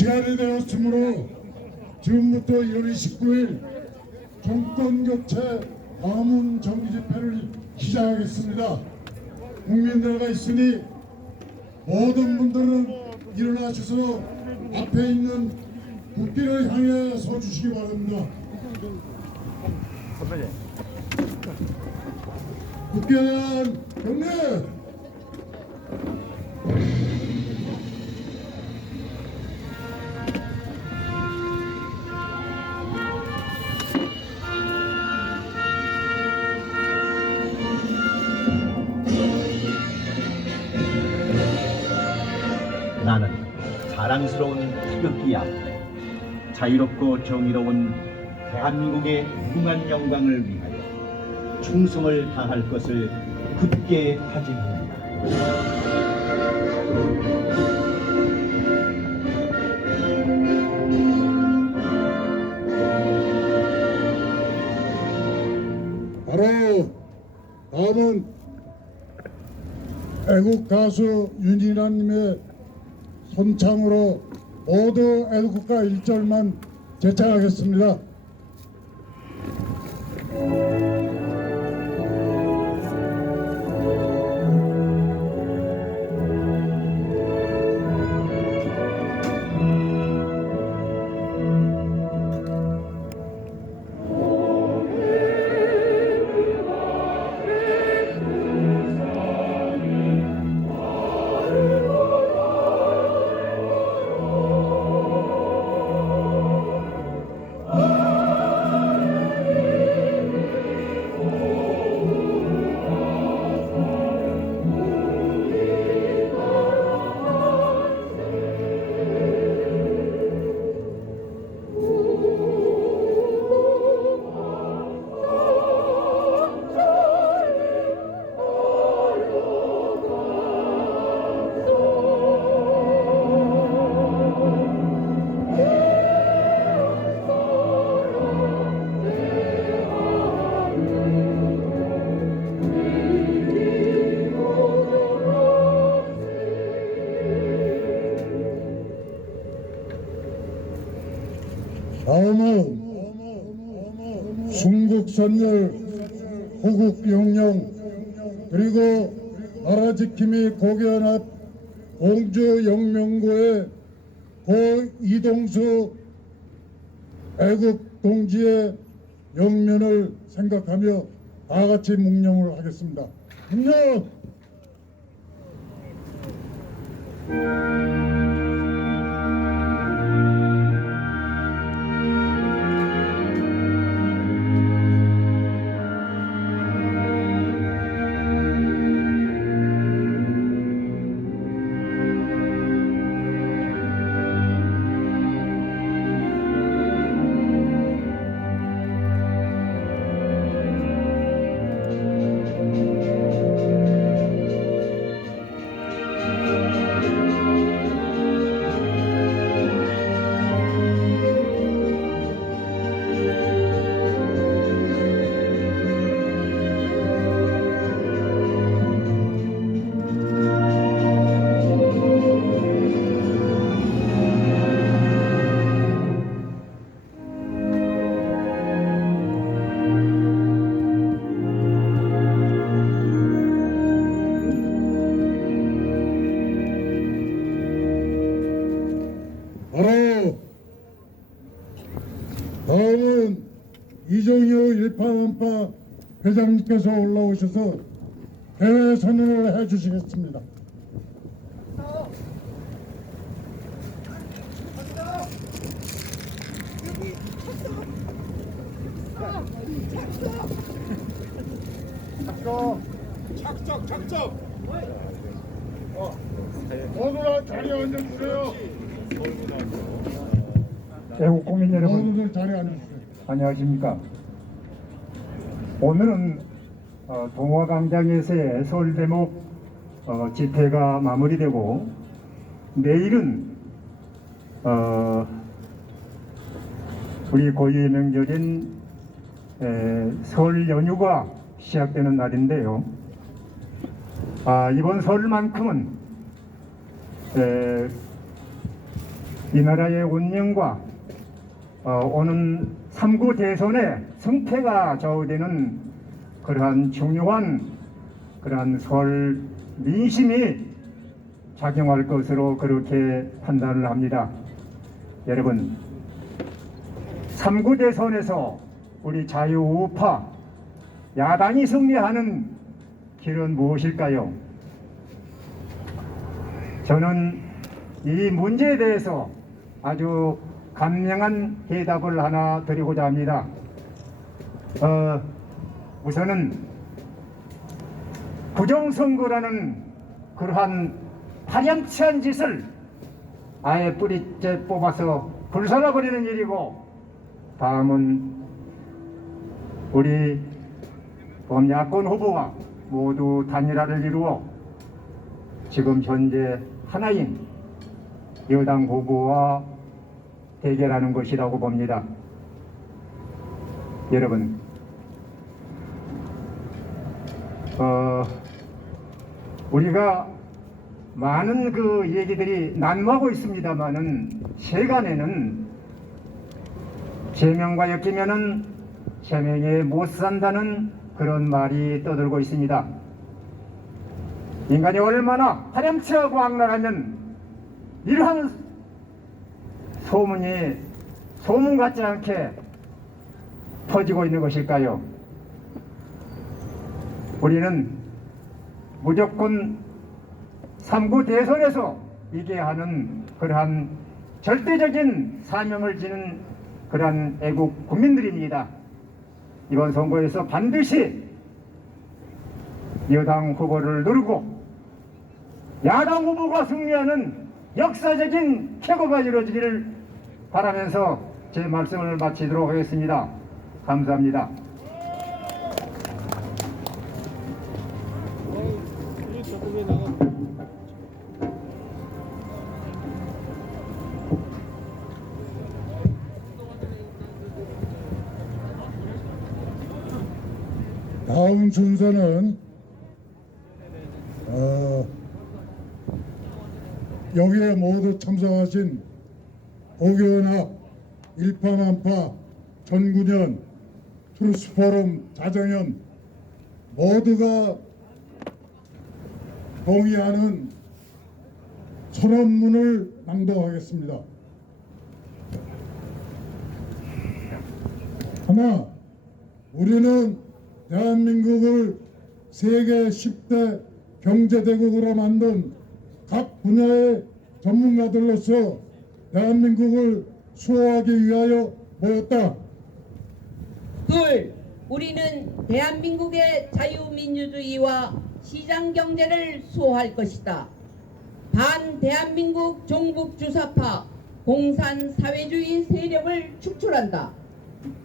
시간이 되었으므로 지금부터 1월 29일 정권 교체 광화문 정기 집회를 시작하겠습니다. 국민들과 있으니 모든 분들은 일어나셔서 앞에 있는 국기를 향해 서주시기 바랍니다. 국기에 대한 경례! 나는 자랑스러운 태극기야. 자유롭고 정의로운 대한민국의 무궁한 영광을 위하여 충성을 다할 것을 굳게 다짐합니다. 바로 다음은 애국 가수 윤희란님의 손창으로 모두 애국가 1절만 제창하겠습니다. 다음은 순국선열, 호국영령, 그리고 나라지킴이 고교연합 공주영명고의 고 이동수 애국동지의 영면을 생각하며 다같이 묵념을 하겠습니다. 묵념! 바로 다음은 이정효 일파원파 회장님께서 올라오셔서 대회 선언을 해주시겠습니다. 작적. 모두가 자리에 앉아주세요. 애국 국민 여러분, 모두들 자리에 앉아주세요. 안녕하십니까. 오늘은 동화광장에서의 서울대목 집회가 마무리되고 내일은 우리 고유의 명절인 설 연휴가 시작되는 날인데요. 이번 설만큼은 이 나라의 운명과 오는 3구 대선의 승패가 좌우되는 그러한 중요한 그러한 서울 민심이 작용할 것으로 그렇게 판단을 합니다. 여러분, 3구 대선에서 우리 자유우파 야당이 승리하는 길은 무엇일까요? 저는 이 문제에 대해서 아주 간명한 해답을 하나 드리고자 합니다. 우선은 부정선거라는 그러한 파렴치한 짓을 아예 뿌리째 뽑아서 불살라버리는 일이고, 다음은 우리 범야권 후보가 모두 단일화를 이루어 지금 현재 하나인 여당 후보와 대결하는 것이라고 봅니다. 여러분, 우리가 많은 그 얘기들이 난무하고 있습니다만은 세간에는 제명과 엮이면은 제명에 못 산다는 그런 말이 떠들고 있습니다. 인간이 얼마나 파렴치하고 악랄하면 이러한 소문이 소문 같지 않게 퍼지고 있는 것일까요? 우리는 무조건 3구 대선에서 이겨야 하는 그러한 절대적인 사명을 지닌 그러한 애국 국민들입니다. 이번 선거에서 반드시 여당 후보를 누르고 야당 후보가 승리하는 역사적인 쾌거가 이루어지기를 바라면서 제 말씀을 마치도록 하겠습니다. 감사합니다. 다음 순서는 여기에 모두 참석하신 고교연합, 일파만파, 전구년, 트루스포럼, 자정연 모두가 동의하는 선언문을 낭독하겠습니다. 하나, 우리는 대한민국을 세계 10대 경제대국으로 만든 각 분야의 전문가들로서 대한민국을 수호하기 위하여 모였다. 둘, 우리는 대한민국의 자유민주주의와 시장경제를 수호할 것이다. 반대한민국 종북주사파 공산사회주의 세력을 축출한다.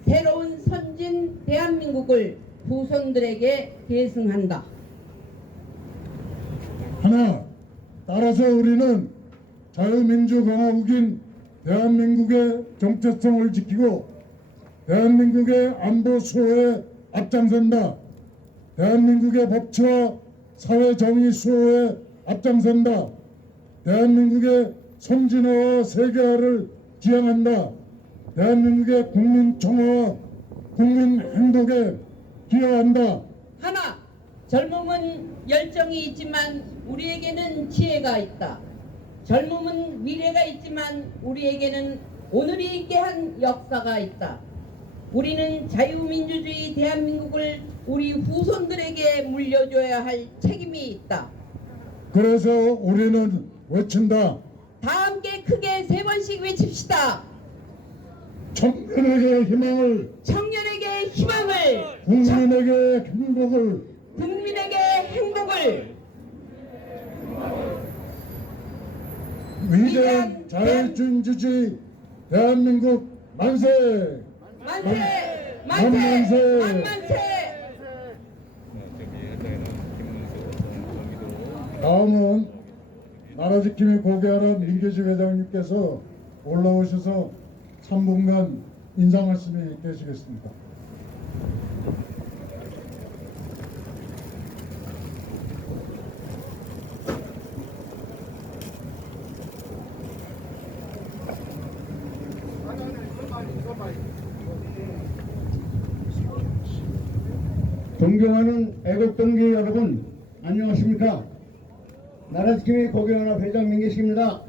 새로운 선진 대한민국을 후손들에게 계승한다. 하나, 따라서 우리는 자유민주공화국인 대한민국의 정체성을 지키고 대한민국의 안보 수호에 앞장선다. 대한민국의 법치와 사회정의 수호에 앞장선다. 대한민국의 선진화와 세계화를 지향한다. 대한민국의 국민청화와 국민 행복에 기여한다. 하나, 젊음은 열정이 있지만 우리에게는 지혜가 있다. 젊음은 미래가 있지만 우리에게는 오늘이 있게 한 역사가 있다. 우리는 자유민주주의 대한민국을 우리 후손들에게 물려줘야 할 책임이 있다. 그래서 우리는 외친다. 다 함께 크게 3번씩 외칩시다. 청년에게 희망을, 청년에게 희망을, 국민에게 행복을, 국민에게 행복을, 위대한 자유민주주의 대한민국 만세! 만세! 만세! 만만세! 다음은 나라지킴이 고개하라 민교지 회장님께서 올라오셔서 3분간 인사 말씀이 되시겠습니다. 존경하는 애국동지 여러분, 안녕하십니까? 나라지킴이 고교연합 회장 민계식입니다.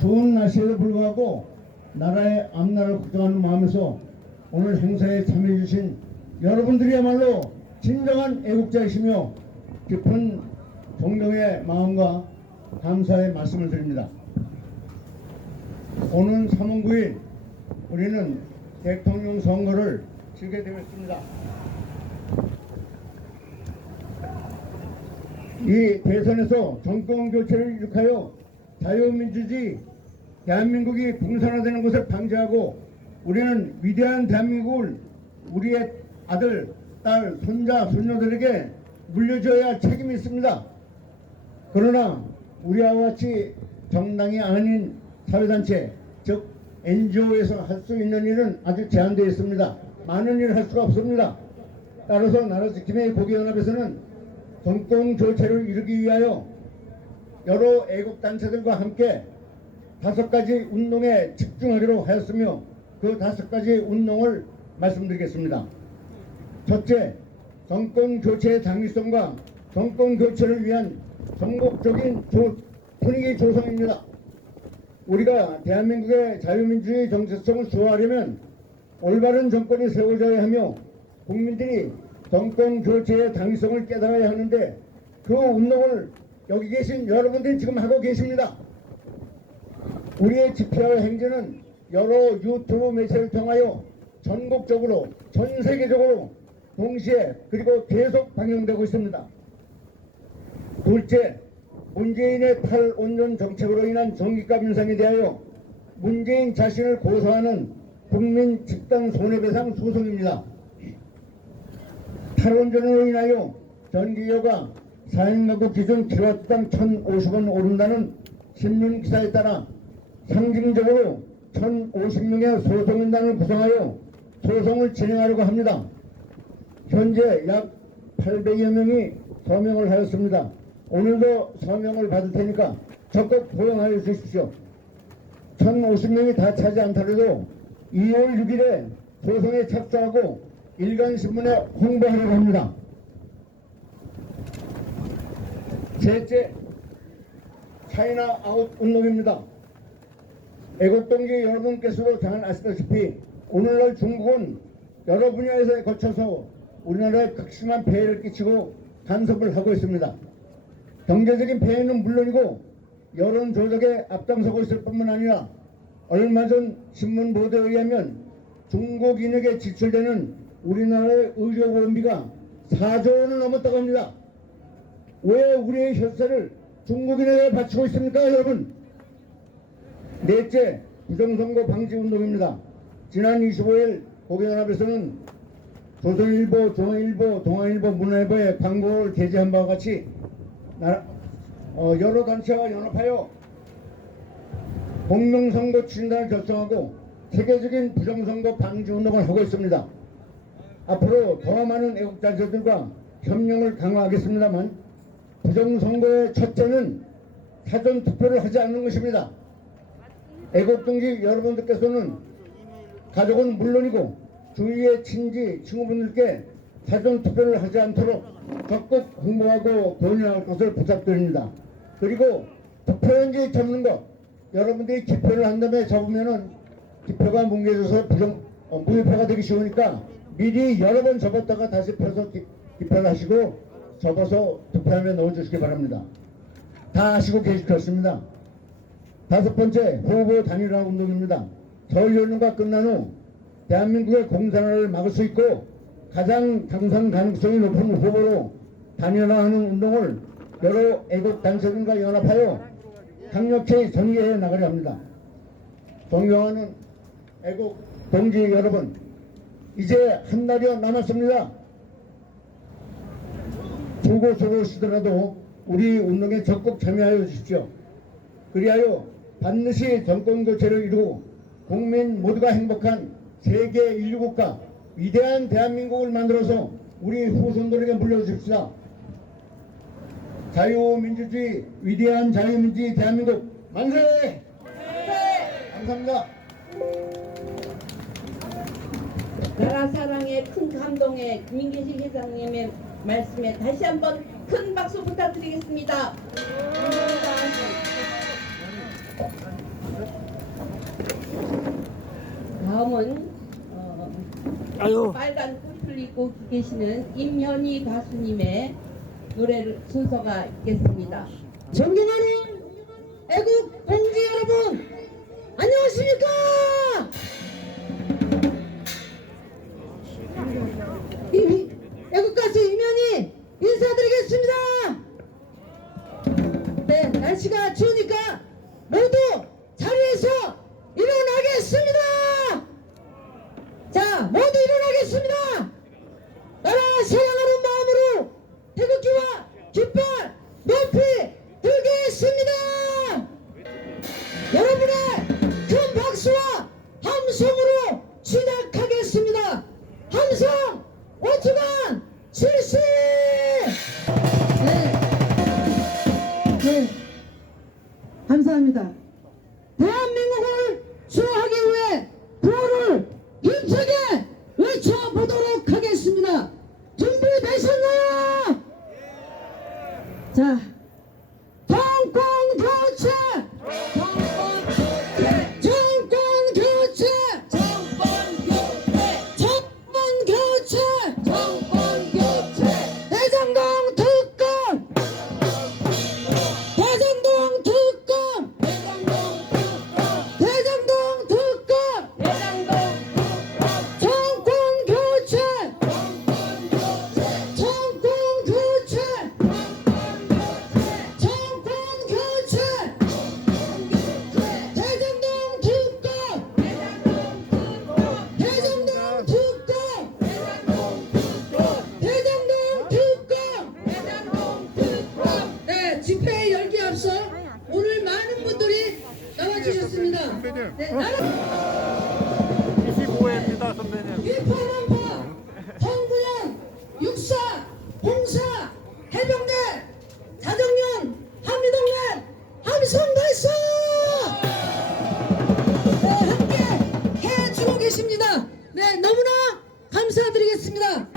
추운 날씨에도 불구하고 나라의 앞날을 걱정하는 마음에서 오늘 행사에 참여해 주신 여러분들이야말로 진정한 애국자이시며 깊은 존경의 마음과 감사의 말씀을 드립니다. 오는 3월 9일 우리는 대통령 선거를 치르게 되어 있습니다. 이 대선에서 정권 교체를 이룩하여 자유민주주의 대한민국이 분산화되는 것을 방지하고 우리는 위대한 대한민국을 우리의 아들, 딸, 손자, 손녀들에게 물려줘야 할 책임이 있습니다. 그러나 우리와 같이 정당이 아닌 사회단체, 즉 NGO에서 할 수 있는 일은 아직 제한되어 있습니다. 많은 일을 할 수가 없습니다. 따라서 나라지킴의 고교연합에서는 정권 교체를 이루기 위하여 여러 애국단체들과 함께 5가지 운동에 집중하기로 하였으며 그 5가지 운동을 말씀드리겠습니다. 첫째, 정권 교체의 당위성과 정권 교체를 위한 전국적인 분위기 조성입니다. 우리가 대한민국의 자유민주주의 정체성을 수호하려면 올바른 정권이 세워져야 하며 국민들이 정권 교체의 당위성을 깨달아야 하는데 그 운동을 여기 계신 여러분들이 지금 하고 계십니다. 우리의 집회와 행진은 여러 유튜브 매체를 통하여 전국적으로 전 세계적으로 동시에 그리고 계속 방영되고 있습니다. 둘째, 문재인의 8.5년 정책으로 인한 전기값 인상에 대하여 문재인 자신을 고소하는 국민 집단 손해배상 소송입니다. 8.5년으로 인하여 전기료가 4인 가구 기준 킬로와트당 1,050원 오른다는 신문 기사에 따라 상징적으로 1,050명의 소송인단을 구성하여 소송을 진행하려고 합니다. 현재 약 800여 명이 서명을 하였습니다. 오늘도 서명을 받을 테니까 적극 포용하여 주십시오. 1,050명이 다 차지 않더라도 2월 6일에 소송에 착수하고 일간신문에 홍보하려고 합니다. 셋째, 차이나 아웃 운동입니다. 애국동지 여러분께서도 잘 아시다시피 오늘날 중국은 여러 분야에서 거쳐서 우리나라에 극심한 폐해를 끼치고 간섭을 하고 있습니다. 경제적인 폐해는 물론이고 여론 조작에 앞장서고 있을 뿐만 아니라 얼마 전 신문 보도에 의하면 중국인에게 지출되는 우리나라의 의료보험비가 4조 원을 넘었다고 합니다. 왜 우리의 혈세를 중국인에게 바치고 있습니까, 여러분? 넷째, 부정선거 방지 운동입니다. 지난 25일 고교연합에서는 조선일보, 중앙일보, 동아일보, 문화일보에 광고를 게재한 바와 같이 여러 단체와 연합하여 공명선거 추진단을 결성하고 세계적인 부정선거 방지 운동을 하고 있습니다. 앞으로 더 많은 애국단체들과 협력을 강화하겠습니다만 부정선거의 첫째는 사전투표를 하지 않는 것입니다. 애국동지 여러분들께서는 가족은 물론이고 주위의 친지, 친구분들께 사전투표를 하지 않도록 적극 홍보하고 권유할 것을 부탁드립니다. 그리고 투표용지 접는 것, 여러분들이 기표를 한 다음에 접으면은 기표가 뭉개져서 무효표가 되기 쉬우니까 미리 여러 번 접었다가 다시 펴서 기표를 하시고 접어서 투표함에 넣어주시기 바랍니다. 다 아시고 계실 것입니다. 5번째, 후보 단일화 운동입니다. 설 연휴가 끝난 후 대한민국의 공산화를 막을 수 있고 가장 당선 가능성이 높은 후보로 단일화하는 운동을 여러 애국단체들과 연합하여 강력히 전개해 나가려 합니다. 존경하는 애국 동지 여러분, 이제 한 달여 남았습니다. 수고스러우시더라도 우리 운동에 적극 참여하여 주십시오. 그리하여 반드시 정권 교체를 이루고 국민 모두가 행복한 세계 인류국가 위대한 대한민국을 만들어서 우리 후손들에게 물려주십시다. 자유민주주의, 위대한 자유민주주의 대한민국 만세! 감사합니다. 나라 사랑의 큰 감동의 김인계식 회장님의 말씀에 다시 한번 큰 박수 부탁드리겠습니다. 다음은 빨간 꽃을 입고 계시는 임현희 가수님의 노래 순서가 있겠습니다. 존경하는 애국 동지 여러분, 안녕하십니까? 애국 가수 임현희 인사드리겠습니다. 네, 날씨가 추우니까 모두 자리에서 일어나겠습니다. 자, 모두 일어나겠습니다. 나라 사랑하는 마음으로 태극기와 깃발 높이 들겠습니다. 여러분의 큰 박수와 함성으로 시작하겠습니다. 함성 5초간 실시. 네, 감사합니다. 대한민국을 수호하기 위해 구호를 힘차게 외쳐보도록 하겠습니다. 준비되셨나요? 자, 정권 교체! 정권 교체! 정권 교체! 정권 교체! 정권 교체! 대장동 특검! 대장동 특검! 대장동 특검! 정권 교체! 정권 교체! 정권 교체! 대장동 특검! 대장동 특검! 대장동 특검! 네, 집회 열기 앞서 오늘 많은 분들이 나와주셨습니다. 네, 나는 25회입니다, 선배님. 일파만파, 성구현, 육사, 홍사, 해병대, 자정련, 한미동맹, 함성발사! 네, 함께 해주고 계십니다. 네, 너무나 감사드리겠습니다.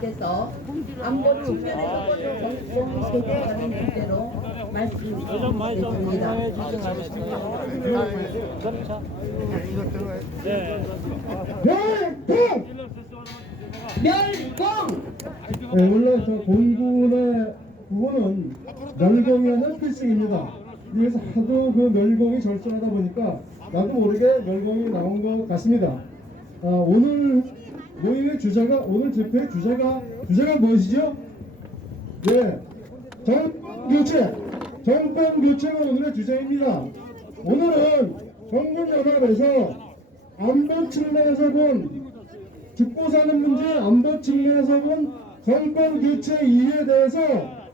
대통령님께서 안보 측면에서 정권 교체하는 문제로 말씀드렸습니다. 멸공! 네, 원래 저 공군의 부분은 멸공에는 필승입니다. 그래서 하도 그 멸공이 절실하다 보니까 나도 모르게 멸공이 나온 것 같습니다. 오늘 모임의 주제가, 오늘 집회의 주제가 무엇이죠? 네, 정권 교체가 오늘의 주제입니다. 오늘은 정군연합에서 안보 측면에서 본 죽고 사는 문제, 안보 측면에서 본 정권 교체 이유에 대해서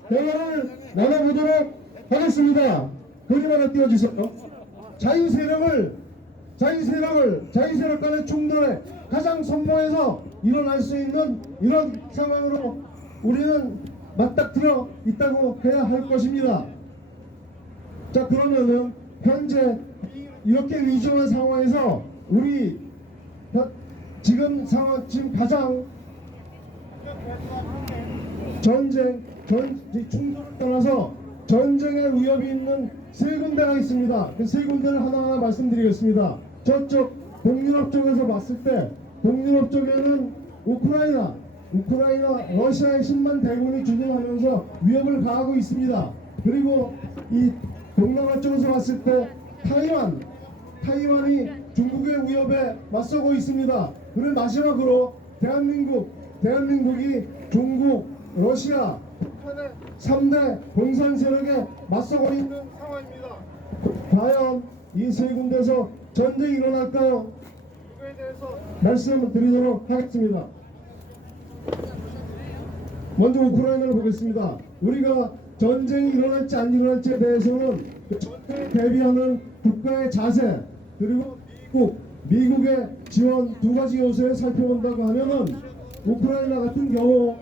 대화를 나눠보도록 하겠습니다. 그림 하나 띄워주세요. 자유세력 간의 충돌에 가장 선모해서 일어날 수 있는 이런 상황으로 우리는 맞닥뜨려 있다고 해야 할 것입니다. 자, 그러면은 현재 이렇게 위중한 상황에서 우리 지금 가장 충돌을 떠나서 전쟁의 위협이 있는 세 군데가 있습니다. 그 세 군데를 하나하나 말씀드리겠습니다. 저쪽 동유럽 쪽에서 봤을 때 동유럽 쪽에는 우크라이나 러시아의 10만 대군이 주둔하면서 위협을 가하고 있습니다. 그리고 이 동남아 쪽에서 봤을 때 타이완이 중국의 위협에 맞서고 있습니다. 그리고 마지막으로 대한민국이 중국, 러시아, 북한의 3대 공산 세력에 맞서고 있는 상황입니다. 과연 이 세 군데서 전쟁이 일어날까요? 이거에 대해서 말씀을 드리도록 하겠습니다. 먼저 우크라이나를 보겠습니다. 우리가 전쟁이 일어날지 안 일어날지에 대해서는 전쟁에 대비하는 국가의 자세, 그리고 미국의 지원 두 가지 요소에 살펴본다고 하면은 우크라이나 같은 경우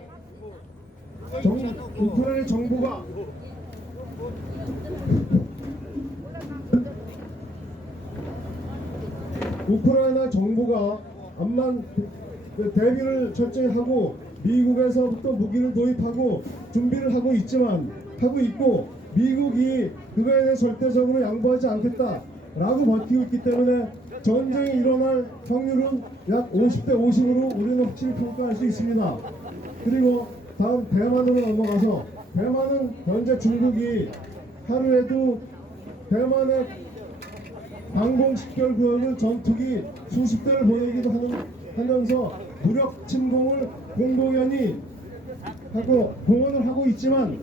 우크라이나 정부가 암만 대비를 철저히 하고 미국에서부터 무기를 도입하고 준비를 하고 있고 미국이 그거에 대해 절대적으로 양보하지 않겠다라고 버티고 있기 때문에 전쟁이 일어날 확률은 약 50대 50으로 우리는 확실히 평가할 수 있습니다. 그리고 다음 대만으로 넘어가서 대만은 현재 중국이 하루에도 대만의 방공 식별구역을 전투기 수십 대를 보내기도 하면서 무력 침공을 공공연히 공언을 하고 있지만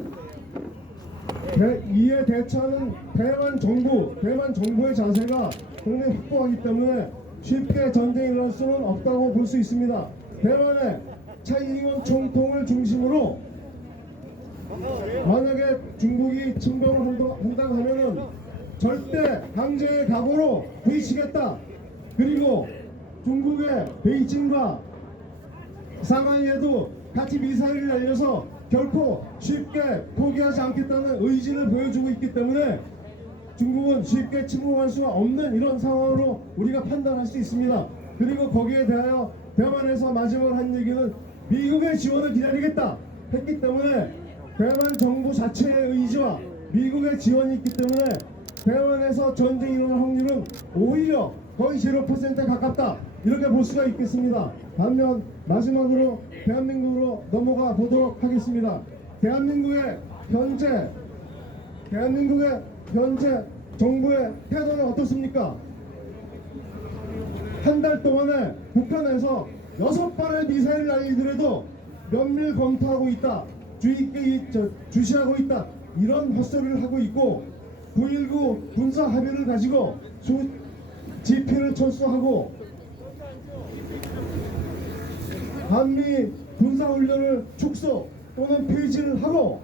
이에 대처하는 대만 정부의 자세가 굉장히 확고하기 때문에 쉽게 전쟁이 일어날 수는 없다고 볼 수 있습니다. 대만의 차이잉원 총통을 중심으로 만약에 중국이 침공을 한다고 하면은 절대 강제의 각오로 부딪히겠다. 그리고 중국의 베이징과 상하이에도 같이 미사일을 날려서 결코 쉽게 포기하지 않겠다는 의지를 보여주고 있기 때문에 중국은 쉽게 침공할 수가 없는 이런 상황으로 우리가 판단할 수 있습니다. 그리고 거기에 대하여 대만에서 마지막으로 한 얘기는 미국의 지원을 기다리겠다 했기 때문에 대만 정부 자체의 의지와 미국의 지원이 있기 때문에 대만에서 전쟁이 일어날 확률은 오히려 거의 0%에 가깝다 이렇게 볼 수가 있겠습니다. 반면 마지막으로 대한민국으로 넘어가 보도록 하겠습니다. 대한민국의 현재 정부의 태도는 어떻습니까? 한 달 동안에 북한에서 6발의 미사일을 날리더라도 면밀 검토하고 있다, 주시하고 있다 이런 헛소리를 하고 있고 9.19 군사 합의를 가지고 지피를 철수하고 한미 군사훈련을 축소 또는 폐지를 하고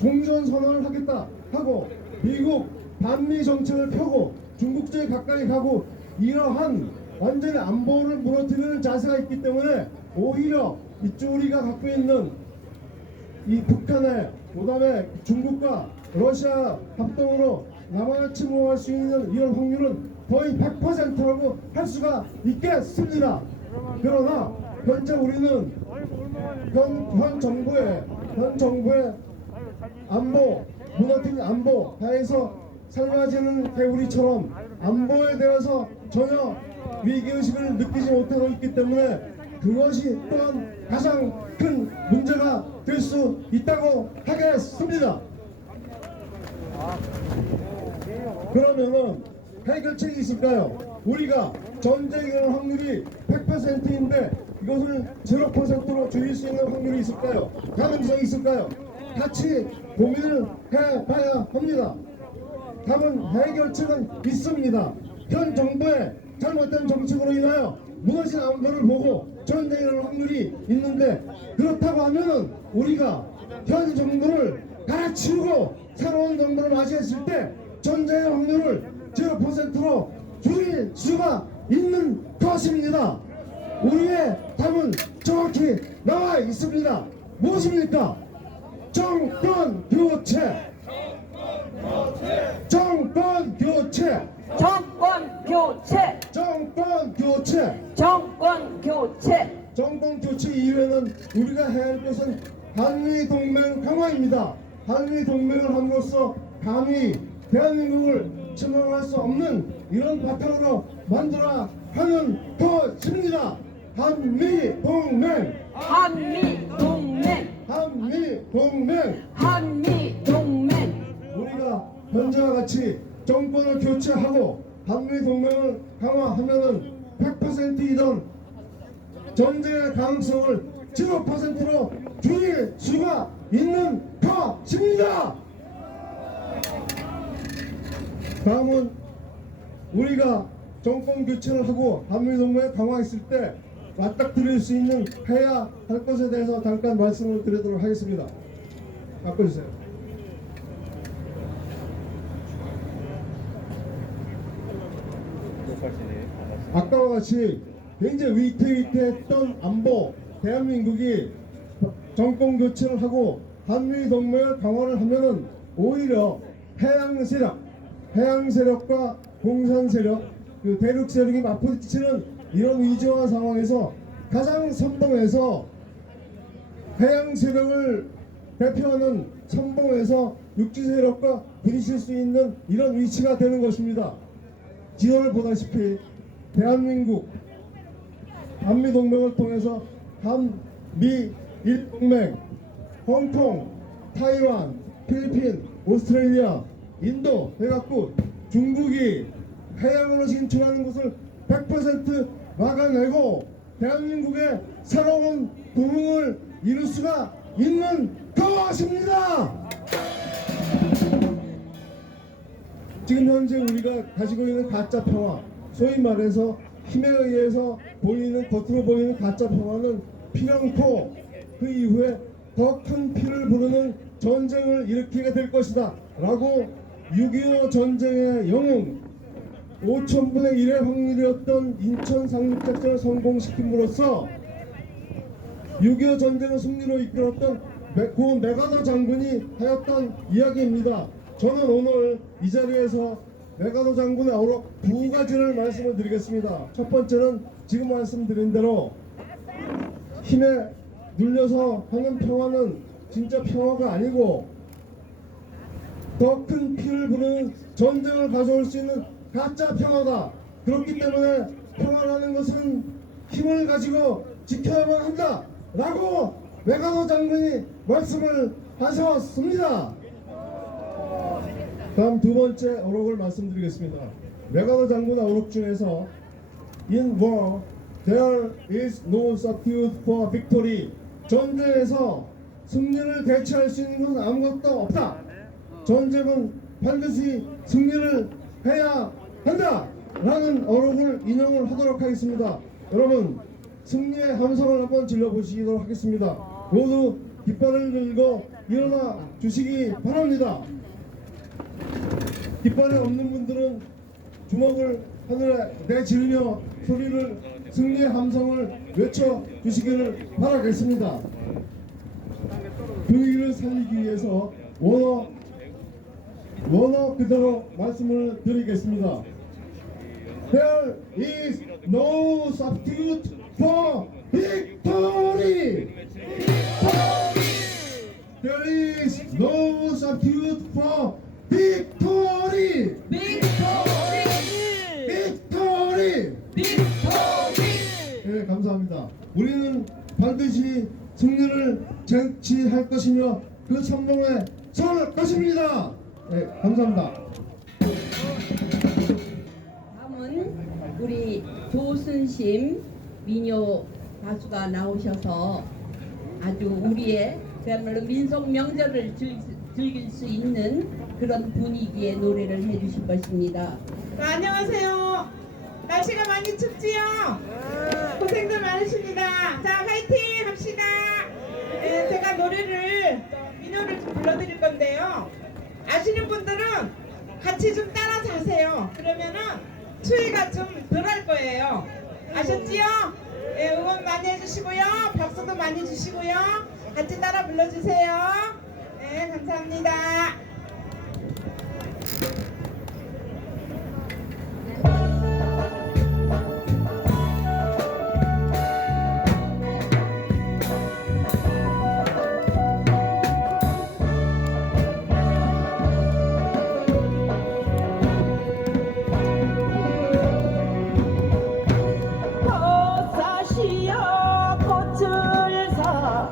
종전선언을 하겠다 하고 미국 반미 정책을 펴고 중국 쪽에 가까이 가고 이러한 완전히 안보를 무너뜨리는 자세가 있기 때문에 오히려 이쪽 우리가 갖고 있는 이 북한의 그다음에 중국과 러시아 합동으로 남한을 침공할 수 있는 이런 확률은 거의 100%라고 할 수가 있겠습니다. 그러나 현재 우리는 현 정부의 안보, 무너뜨린 안보 하에서 삶아지는 개구리처럼 안보에 대해서 전혀 위기의식을 느끼지 못하고 있기 때문에 그것이 또한 가장 큰 문제가 될 수 있다고 하겠습니다. 그러면은 해결책이 있을까요? 우리가 전쟁 일어날 확률이 100%인데 이것을 0%로 줄일 수 있는 확률이 있을까요? 가능성이 있을까요? 같이 고민을 해봐야 합니다. 답은 해결책은 있습니다. 현 정부의 잘못된 정책으로 인하여 무너진 안보를 보고 전쟁이 일어날 확률이 있는데 그렇다고 하면은 우리가 현 정부를 갈아치우고 새로운 정부를 맞이했을 때 전쟁의 확률을 0%로 줄일 수가 있는 것입니다. 우리의 답은 정확히 나와 있습니다. 무엇입니까? 정권 교체! 정권 교체! 정권 교체! 정권 교체! 정권 교체! 정권 교체 이후에는 우리가 해야 할 것은 한미 동맹 강화입니다. 한미 동맹을 함으로써 감히 대한민국을 침범할 수 없는 이런 바탕으로 만들어 하는 것입니다. 한미 동맹! 한미 동맹! 한미 동맹! 한미 동맹! 우리가 현재와 같이 정권을 교체하고 한미 동맹을 강화하면은 100%이던 전쟁의 가능성을 0%로 줄일 수가 있는 것입니다. 다음은 우리가 정권 교체를 하고 한미 동맹을 강화했을 때 맞닥뜨릴 수 있는 해야 할 것에 대해서 잠깐 말씀을 드리도록 하겠습니다. 바꿔주세요. 아까와 같이 굉장히 위태위태했던 안보 대한민국이 정권 교체를 하고 한미 동맹을 강화를 하면은 오히려 해양 세력과 공산 세력, 그 대륙 세력이 맞부딪히는 이런 위중한 상황에서 가장 선봉에서 해양 세력을 대표하는 선봉에서 육지 세력과 부딪힐 수 있는 이런 위치가 되는 것입니다. 지도를 보다시피 대한민국 한미 동맹을 통해서 한미 일동맹, 홍콩, 타이완, 필리핀, 오스트레일리아, 인도 해갖고 중국이 해양으로 진출하는 것을 100% 막아내고 대한민국의 새로운 부흥을 이룰 수가 있는 것입니다. 지금 현재 우리가 가지고 있는 가짜 평화, 소위 말해서 힘에 의해서 보이는 겉으로 보이는 가짜 평화는 피령포, 그 이후에 더 큰 피를 부르는 전쟁을 일으키게 될 것이다 라고 6.25 전쟁의 영웅 5,000분의 1의 확률이었던 인천 상륙작전을 성공시킴으로써 6.25 전쟁을 승리로 이끌었던 고 메가더 장군이 하였던 이야기입니다. 저는 오늘 이 자리에서 메가더 장군의 어록 두 가지를 말씀을 드리겠습니다. 첫 번째는 지금 말씀드린 대로 힘에 눌려서 하는 평화는 진짜 평화가 아니고 더 큰 피를 부르는 전쟁을 가져올 수 있는 가짜 평화다. 그렇기 때문에 평화라는 것은 힘을 가지고 지켜야만 한다 라고 메가더 장군이 말씀을 하셨습니다. 다음 두 번째 어록을 말씀드리겠습니다. 메가더 장군의 어록 중에서 In war there is no substitute for victory. 전쟁에서 승리를 대체할 수 있는 것은 아무것도 없다. 전쟁은 반드시 승리를 해야 한다 라는 어록을 인용을 하도록 하겠습니다. 여러분 승리의 함성을 한번 질러보시도록 하겠습니다. 모두 깃발을 들고 일어나 주시기 바랍니다. 깃발에 없는 분들은 주먹을 하늘에 내지르며 소리를 승리의 함성을 외쳐 주시기를 바라겠습니다. 분위기를 살리기 위해서 원어 그대로 말씀을 드리겠습니다. There is no substitute for 빅토리! There is no substitute for victory! 빅토리! 네, 감사합니다. 우리는 반드시 승리를 쟁취할 것이며 그 성공에 설 것입니다. 네, 감사합니다. 다음은 우리 조순심 민요 가수가 나오셔서 아주 우리의 그야말로 민속 명절을 즐길 수 있는 그런 분위기의 노래를 해주실 것입니다. 안녕하세요. 날씨가 많이 춥지요? 고생들 많으십니다. 자, 화이팅 합시다. 네, 제가 노래를 민요를 좀 불러드릴 건데요. 아시는 분들은 같이 좀 따라서 하세요. 그러면은 추위가 좀 덜 할 거예요. 아셨지요? 네, 응원 많이 해주시고요. 박수도 많이 주시고요. 같이 따라 불러주세요. 네, 감사합니다. 꽃사시여 꽃을 사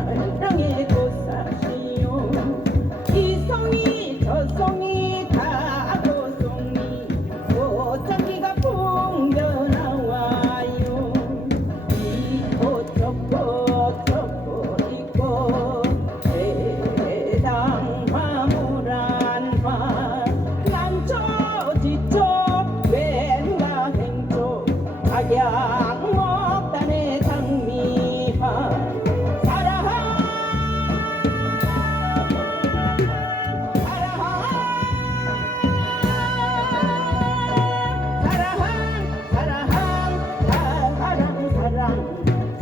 사랑의 꽃사시여 이송이 저송이 다고송이 꽃장기가 풍겨 나와요 이꽃 저꽃 저꽃 이꽃 대당 화무란 화 난초 뒤쪽 왼가 행쪽 악양 먹단의 장미화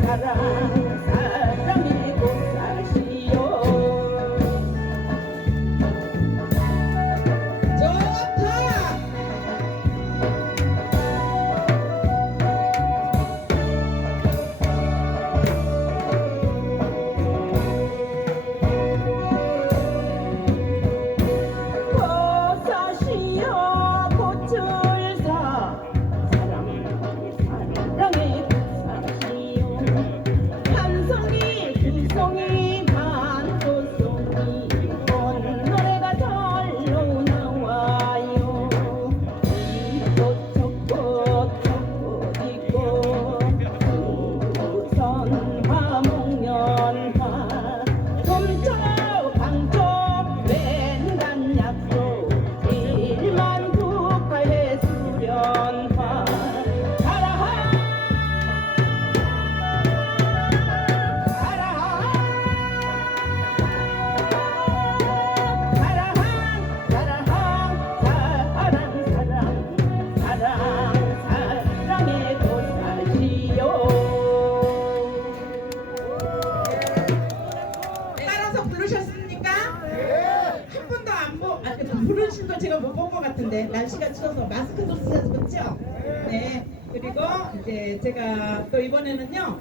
사랑 사랑이 꽃사시요 좋다. 꽃사시여 꽃을 사 사랑의 꽃사시여 한 송이 두 송이 반 꽃송이 꽃노래가 절로 나와요 이꽃 저꽃 저꽃 이꽃 우선화 목련화 금쪽 방쪽 왼간 약속 일만 국가의 수련화 사랑 사랑의 꽃사시요 따라서 부르셨습니까? 한 분도 부르신 걸 제가 못 본 것 같은데 날씨가 추워서 마스크도 쓰셔서 그렇죠? 네. 그리고 이제 제가 또 이번에는요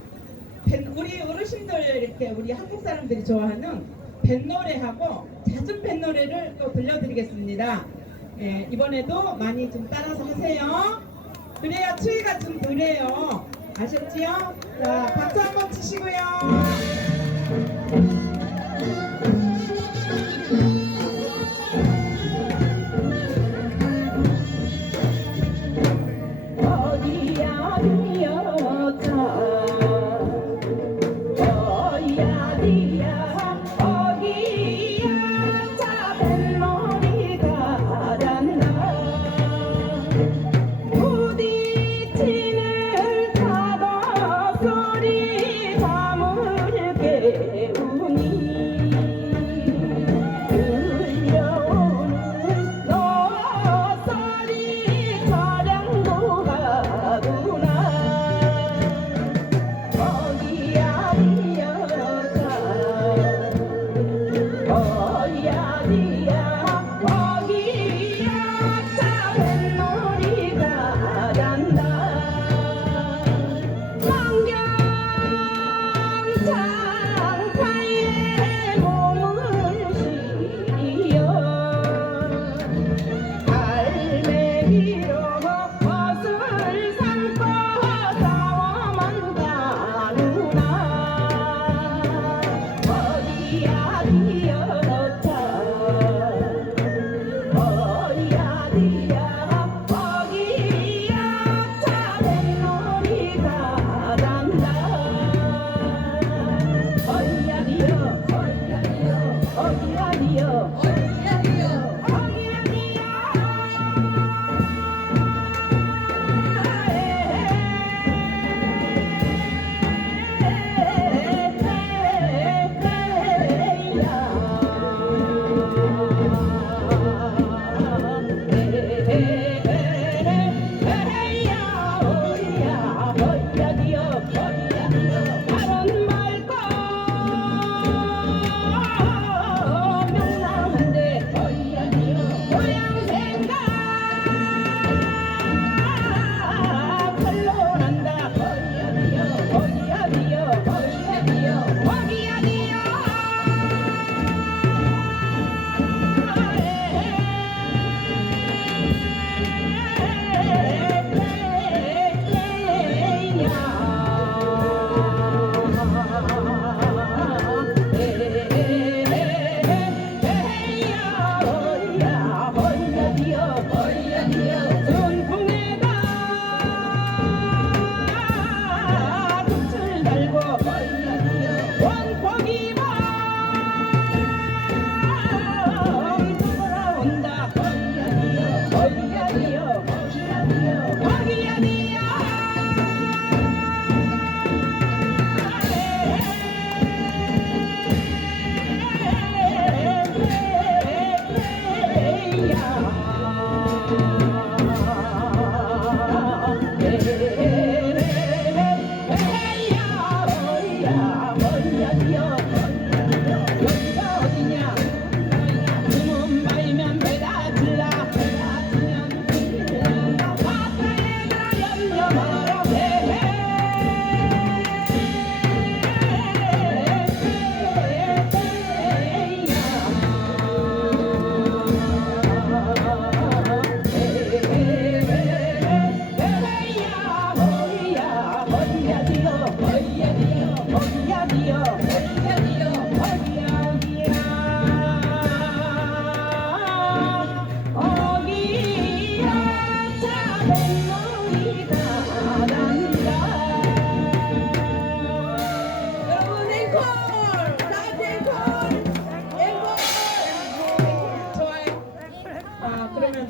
우리 어르신들 이렇게 우리 한국 사람들이 좋아하는 뱃노래하고 잦은 뱃노래를 또 들려드리겠습니다. 네, 이번에도 많이 좀 따라서 하세요. 그래야 추위가 좀 덜해요. 아셨지요? 자, 박수 한번 치시고요. 어디야 여자 어디야 어디야 자 뱃머리가 단다 부딪히는 파도 소리 밤을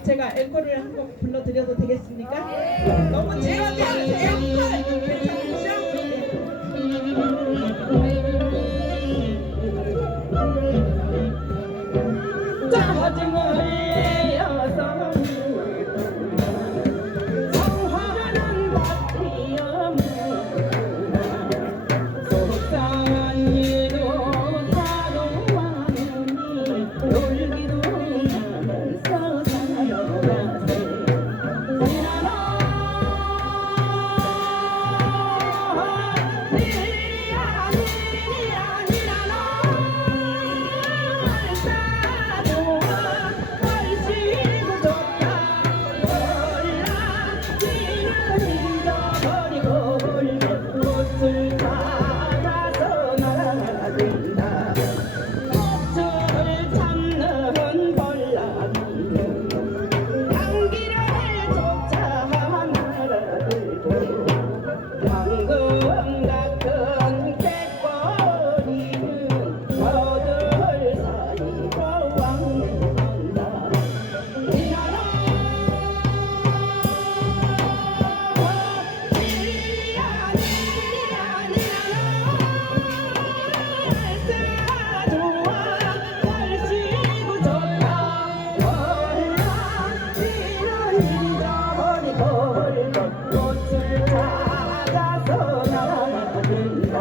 제가 앵콜을 한 곡 불러드려도 되겠습니까? 너무 지루하지 않으세요? 괜찮으시죠? 짜증을 내어서 성화는 바뀌어 속상한 일도 사고하느니 놀기도 하면서 살아가세 꽃을 찾아서 날아간다 꽃을 찾는 벌라기는 향기를 쫓아 날아들고 황금 같은 꾀꼬리는 저들 사이로 왕래한다 꽃을 찾아서 날아든다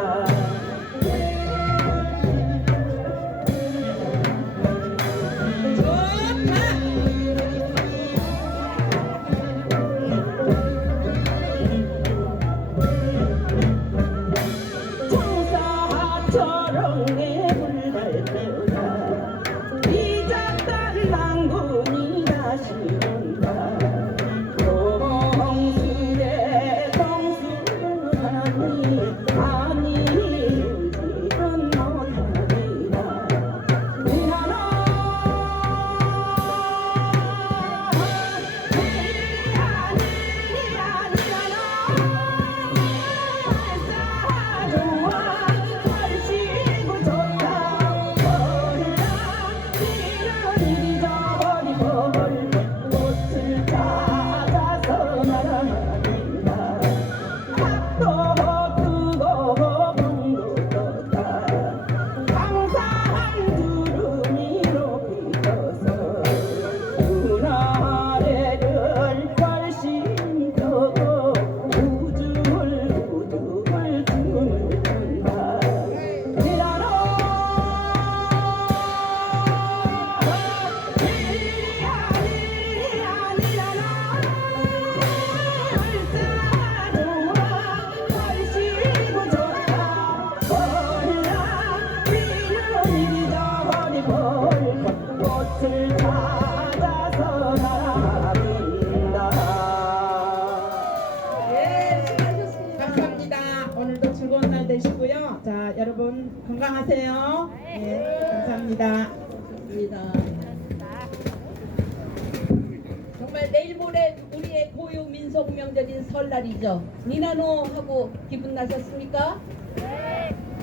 청사처럼 해불날 때다 비잡단 낭군이 다시 온다 동수의 동수하니 아니 울지는 못하리라 꽃을 찾아서 날아간다 탑도 뜨고 분도 떴다 항상 구름이 높이 떠서 눈아래를 훨씬 떠고 우주를 춤을 춘다 꽃을 찾아서 날아간다 네, 수고하셨습니다. 감사합니다. 오늘도 즐거운 날 되시고요. 자, 여러분 건강하세요. 네, 감사합니다. 감사합니다. 정말 내일 모레 우리의 고유 민속 명절인 설날이죠. 니나노하고 기분 나셨습니까?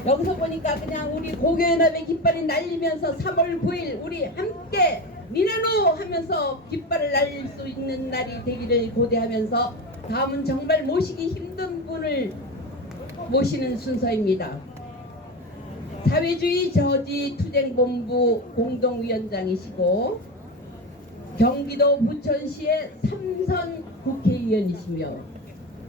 여기서 보니까 그냥 우리 고교연합의 깃발이 날리면서 3월 9일 우리 함께 니나노 하면서 깃발을 날릴 수 있는 날이 되기를 고대하면서 다음은 정말 모시기 힘든 분을 모시는 순서입니다. 사회주의 저지 투쟁본부 공동위원장이시고 경기도 부천시의 3선 국회의원이시며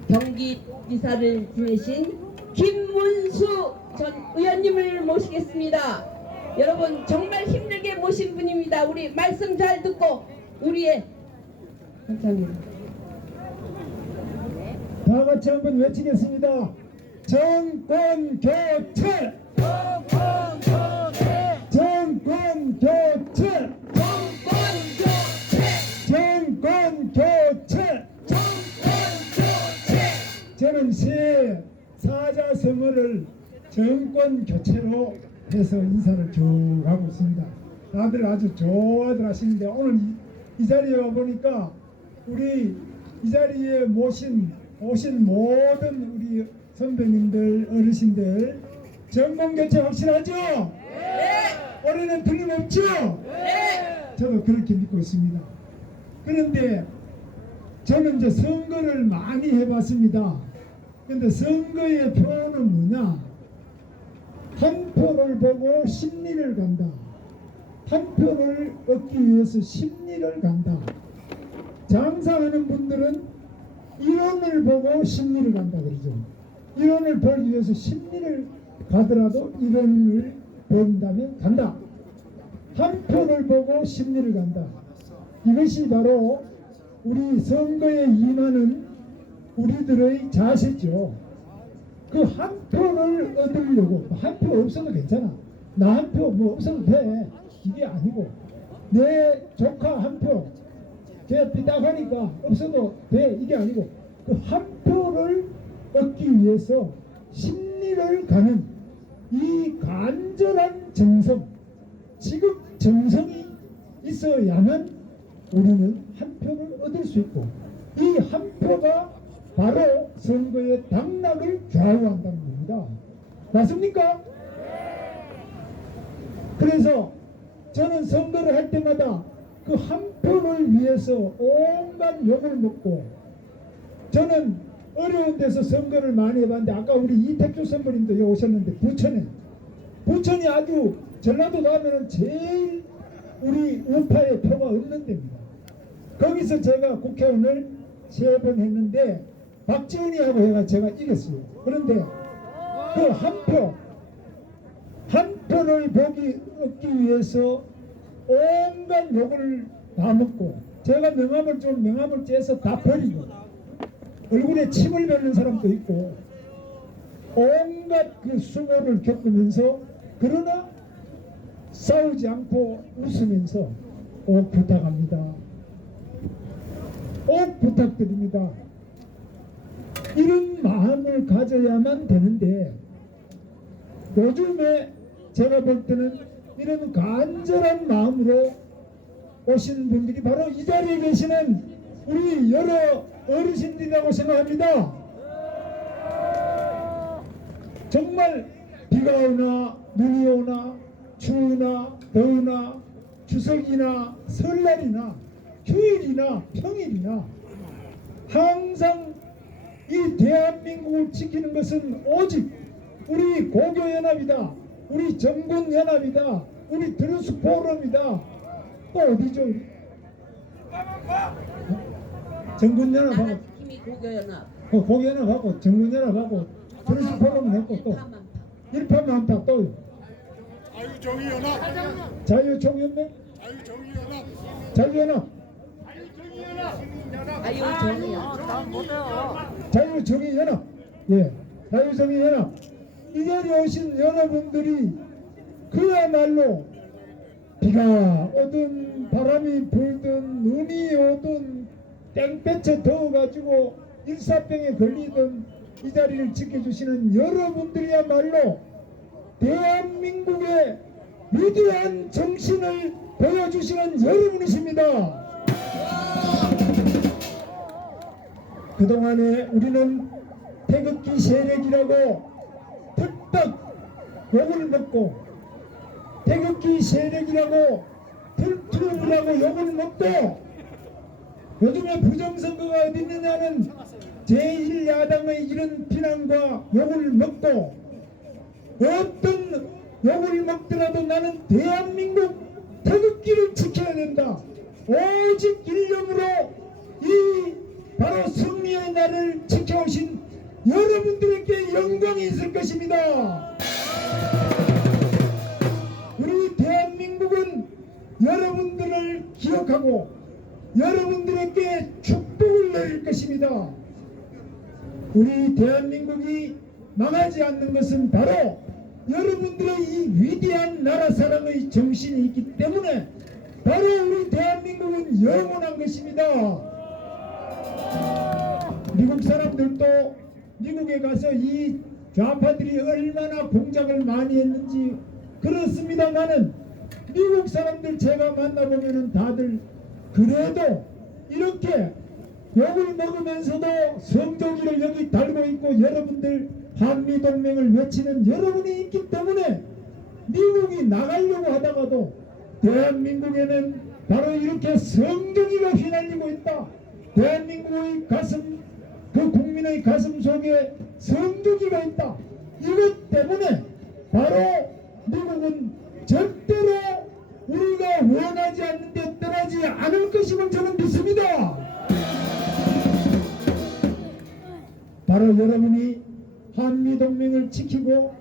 경기지사를 지내신 김문수 전 의원님을 모시겠습니다. 여러분 정말 힘들게 모신 분입니다. 우리 말씀 잘 듣고 우리의 감사합니다. 다 같이 한번 외치겠습니다. 정권 교체! 정권 교체! 정권 교체! 저는 새 사자성어를 정권 교체로 해서 인사를 쭉 하고 있습니다. 다들 아주 좋아들 하시는데 오늘 이 자리에 와보니까 우리 이 자리에 오신 모든 우리 선배님들 어르신들 정권 교체 확실하죠? 네! 올해는 틀림없죠? 네! 저도 그렇게 믿고 있습니다. 그런데 저는 이제 선거를 많이 해봤습니다. 근데 선거의 표는 뭐냐? 한 표를 보고 심리를 간다. 한 표를 얻기 위해서 심리를 간다. 장사하는 분들은 이론을 보고 심리를 간다 그러죠. 이론을 벌기 위해서 심리를 가더라도 이론을 본다면 간다. 한 표를 보고 심리를 간다. 이것이 바로 우리 선거에 임하는 우리들의 자세죠. 그 한 표를 얻으려고, 한 표 없어도 괜찮아. 나 한 표 뭐 없어도 돼. 이게 아니고, 내 조카 한 표, 걔 삐딱하니까 없어도 돼. 이게 아니고, 그 한 표를 얻기 위해서 심리를 가는 이 간절한 정성, 지극 정성이 있어야만 우리는 한 표를 얻을 수 있고, 이 한 표가 바로 선거의 당락을 좌우한다는 겁니다. 맞습니까? 그래서 저는 선거를 할 때마다 그 한 표를 위해서 온갖 욕을 먹고, 저는 어려운 데서 선거를 많이 해봤는데, 아까 우리 이택주 선배님도 여기 오셨는데, 부천이 아주 전라도 가면은 제일 우리 우파의 표가 없는 데입니다. 거기서 제가 국회의원을 3번 했는데 박지훈이하고 해가 제가 이겼어요. 그런데 그 한 표를 얻기 위해서 온갖 욕을 다 먹고, 제가 명함을 째서 다 버리고, 얼굴에 침을 뱉는 사람도 있고, 온갖 그 수고를 겪으면서, 그러나 싸우지 않고 웃으면서 꼭 부탁합니다. 꼭 부탁드립니다. 이런 마음을 가져야만 되는데, 요즘에 제가 볼 때는 이런 간절한 마음으로 오신 분들이 바로 이 자리에 계시는 우리 여러 어르신들이라고 생각합니다. 정말 비가 오나 눈이 오나 추우나 더우나 추석이나 설날이나 휴일이나 평일이나 항상 이 대한민국을 지키는 것은 오직 우리 고교연합이다, 우리 정군연합이다, 우리 드루스포럼이다. 또 어디죠? 정군연합하고 나라지킴이 고교연합. 고교연합하고 정군연합하고 드루스포럼을 했고, 또 일파만파, 또 자유정의연합, 자유총연맹, 자유정의연합, 자유연합, 자유정의연합, 예, 자유정의연합. 이 자리에 오신 여러분들이 그야말로 비가 오든 바람이 불든 눈이 오든 땡볕에 더워가지고 일사병에 걸리든 이 자리를 지켜주시는 여러분들이야말로 대한민국의 위대한 정신을 보여주시는 여러분이십니다. 그동안에 우리는 태극기 세력이라고 털떡 욕을 먹고, 태극기 세력이라고 털투르라고 욕을 먹고, 요즘에 부정선거가 어디 있느냐는 제1야당의 이런 비난과 욕을 먹고, 어떤 욕을 먹더라도 나는 대한민국 태극기를 지켜야 된다, 오직 일념으로 이 바로 승리의 날을 지켜오신 여러분들에게 영광이 있을 것입니다. 우리 대한민국은 여러분들을 기억하고 여러분들에게 축복을 내릴 것입니다. 우리 대한민국이 망하지 않는 것은 바로 여러분들의 이 위대한 나라 사랑의 정신이 있기 때문에 바로 우리 대한민국은 영원한 것입니다. 미국 사람들도 미국에 가서 이 좌파들이 얼마나 공작을 많이 했는지 그렇습니다만은, 미국 사람들 제가 만나보면은 다들 그래도 이렇게 욕을 먹으면서도 성조기를 여기 달고 있고, 여러분들 한미동맹을 외치는 여러분이 있기 때문에 미국이 나가려고 하다가도 대한민국에는 바로 이렇게 성정이가 휘날리고 있다. 대한민국의 가슴, 그 국민의 가슴 속에 성정이가 있다. 이것 때문에 바로 미국은 절대로 우리가 원하지 않는데 떠나지 않을 것임을 저는 믿습니다. 바로 여러분이 한미동맹을 지키고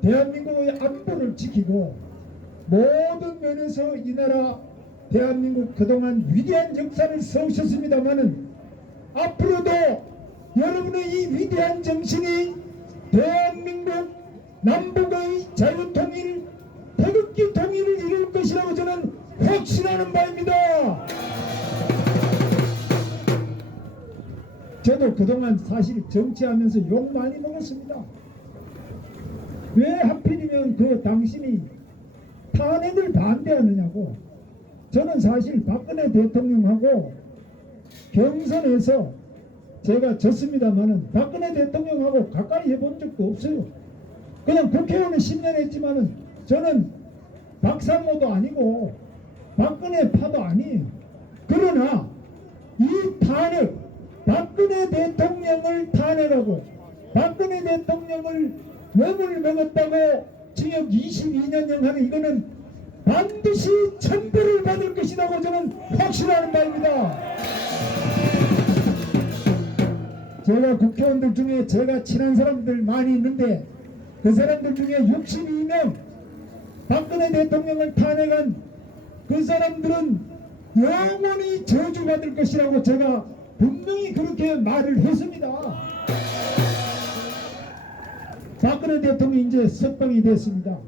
대한민국의 안보를 지키고 모든 면에서 이 나라 대한민국 그동안 위대한 역사를 세우셨습니다마는 앞으로도 여러분의 이 위대한 정신이 대한민국 남북의 자유통일, 태극기 통일을 이룰 것이라고 저는 확신하는 바입니다. 저도 그동안 사실 정치하면서 욕 많이 먹었습니다. 왜 하필이면 그 당신이 탄핵을 반대하느냐고. 저는 사실 박근혜 대통령하고 경선에서 제가 졌습니다마는 박근혜 대통령하고 가까이 해본 적도 없어요. 그냥 국회의원은 10년 했지만은 저는 박상호도 아니고 박근혜 파도 아니에요. 그러나 이 탄핵, 박근혜 대통령을 탄핵하고 박근혜 대통령을 뇌물 먹었다고 징역 22년형 하는 이거는 반드시 천벌을 받을 것이라고 저는 확신하는 바입니다. 제가 국회의원들 중에 제가 친한 사람들 많이 있는데 그 사람들 중에 62명 박근혜 대통령을 탄핵한 그 사람들은 영원히 저주받을 것이라고 제가 분명히 그렇게 말을 했습니다. 박근혜 대통령이 이제 석방이 됐습니다.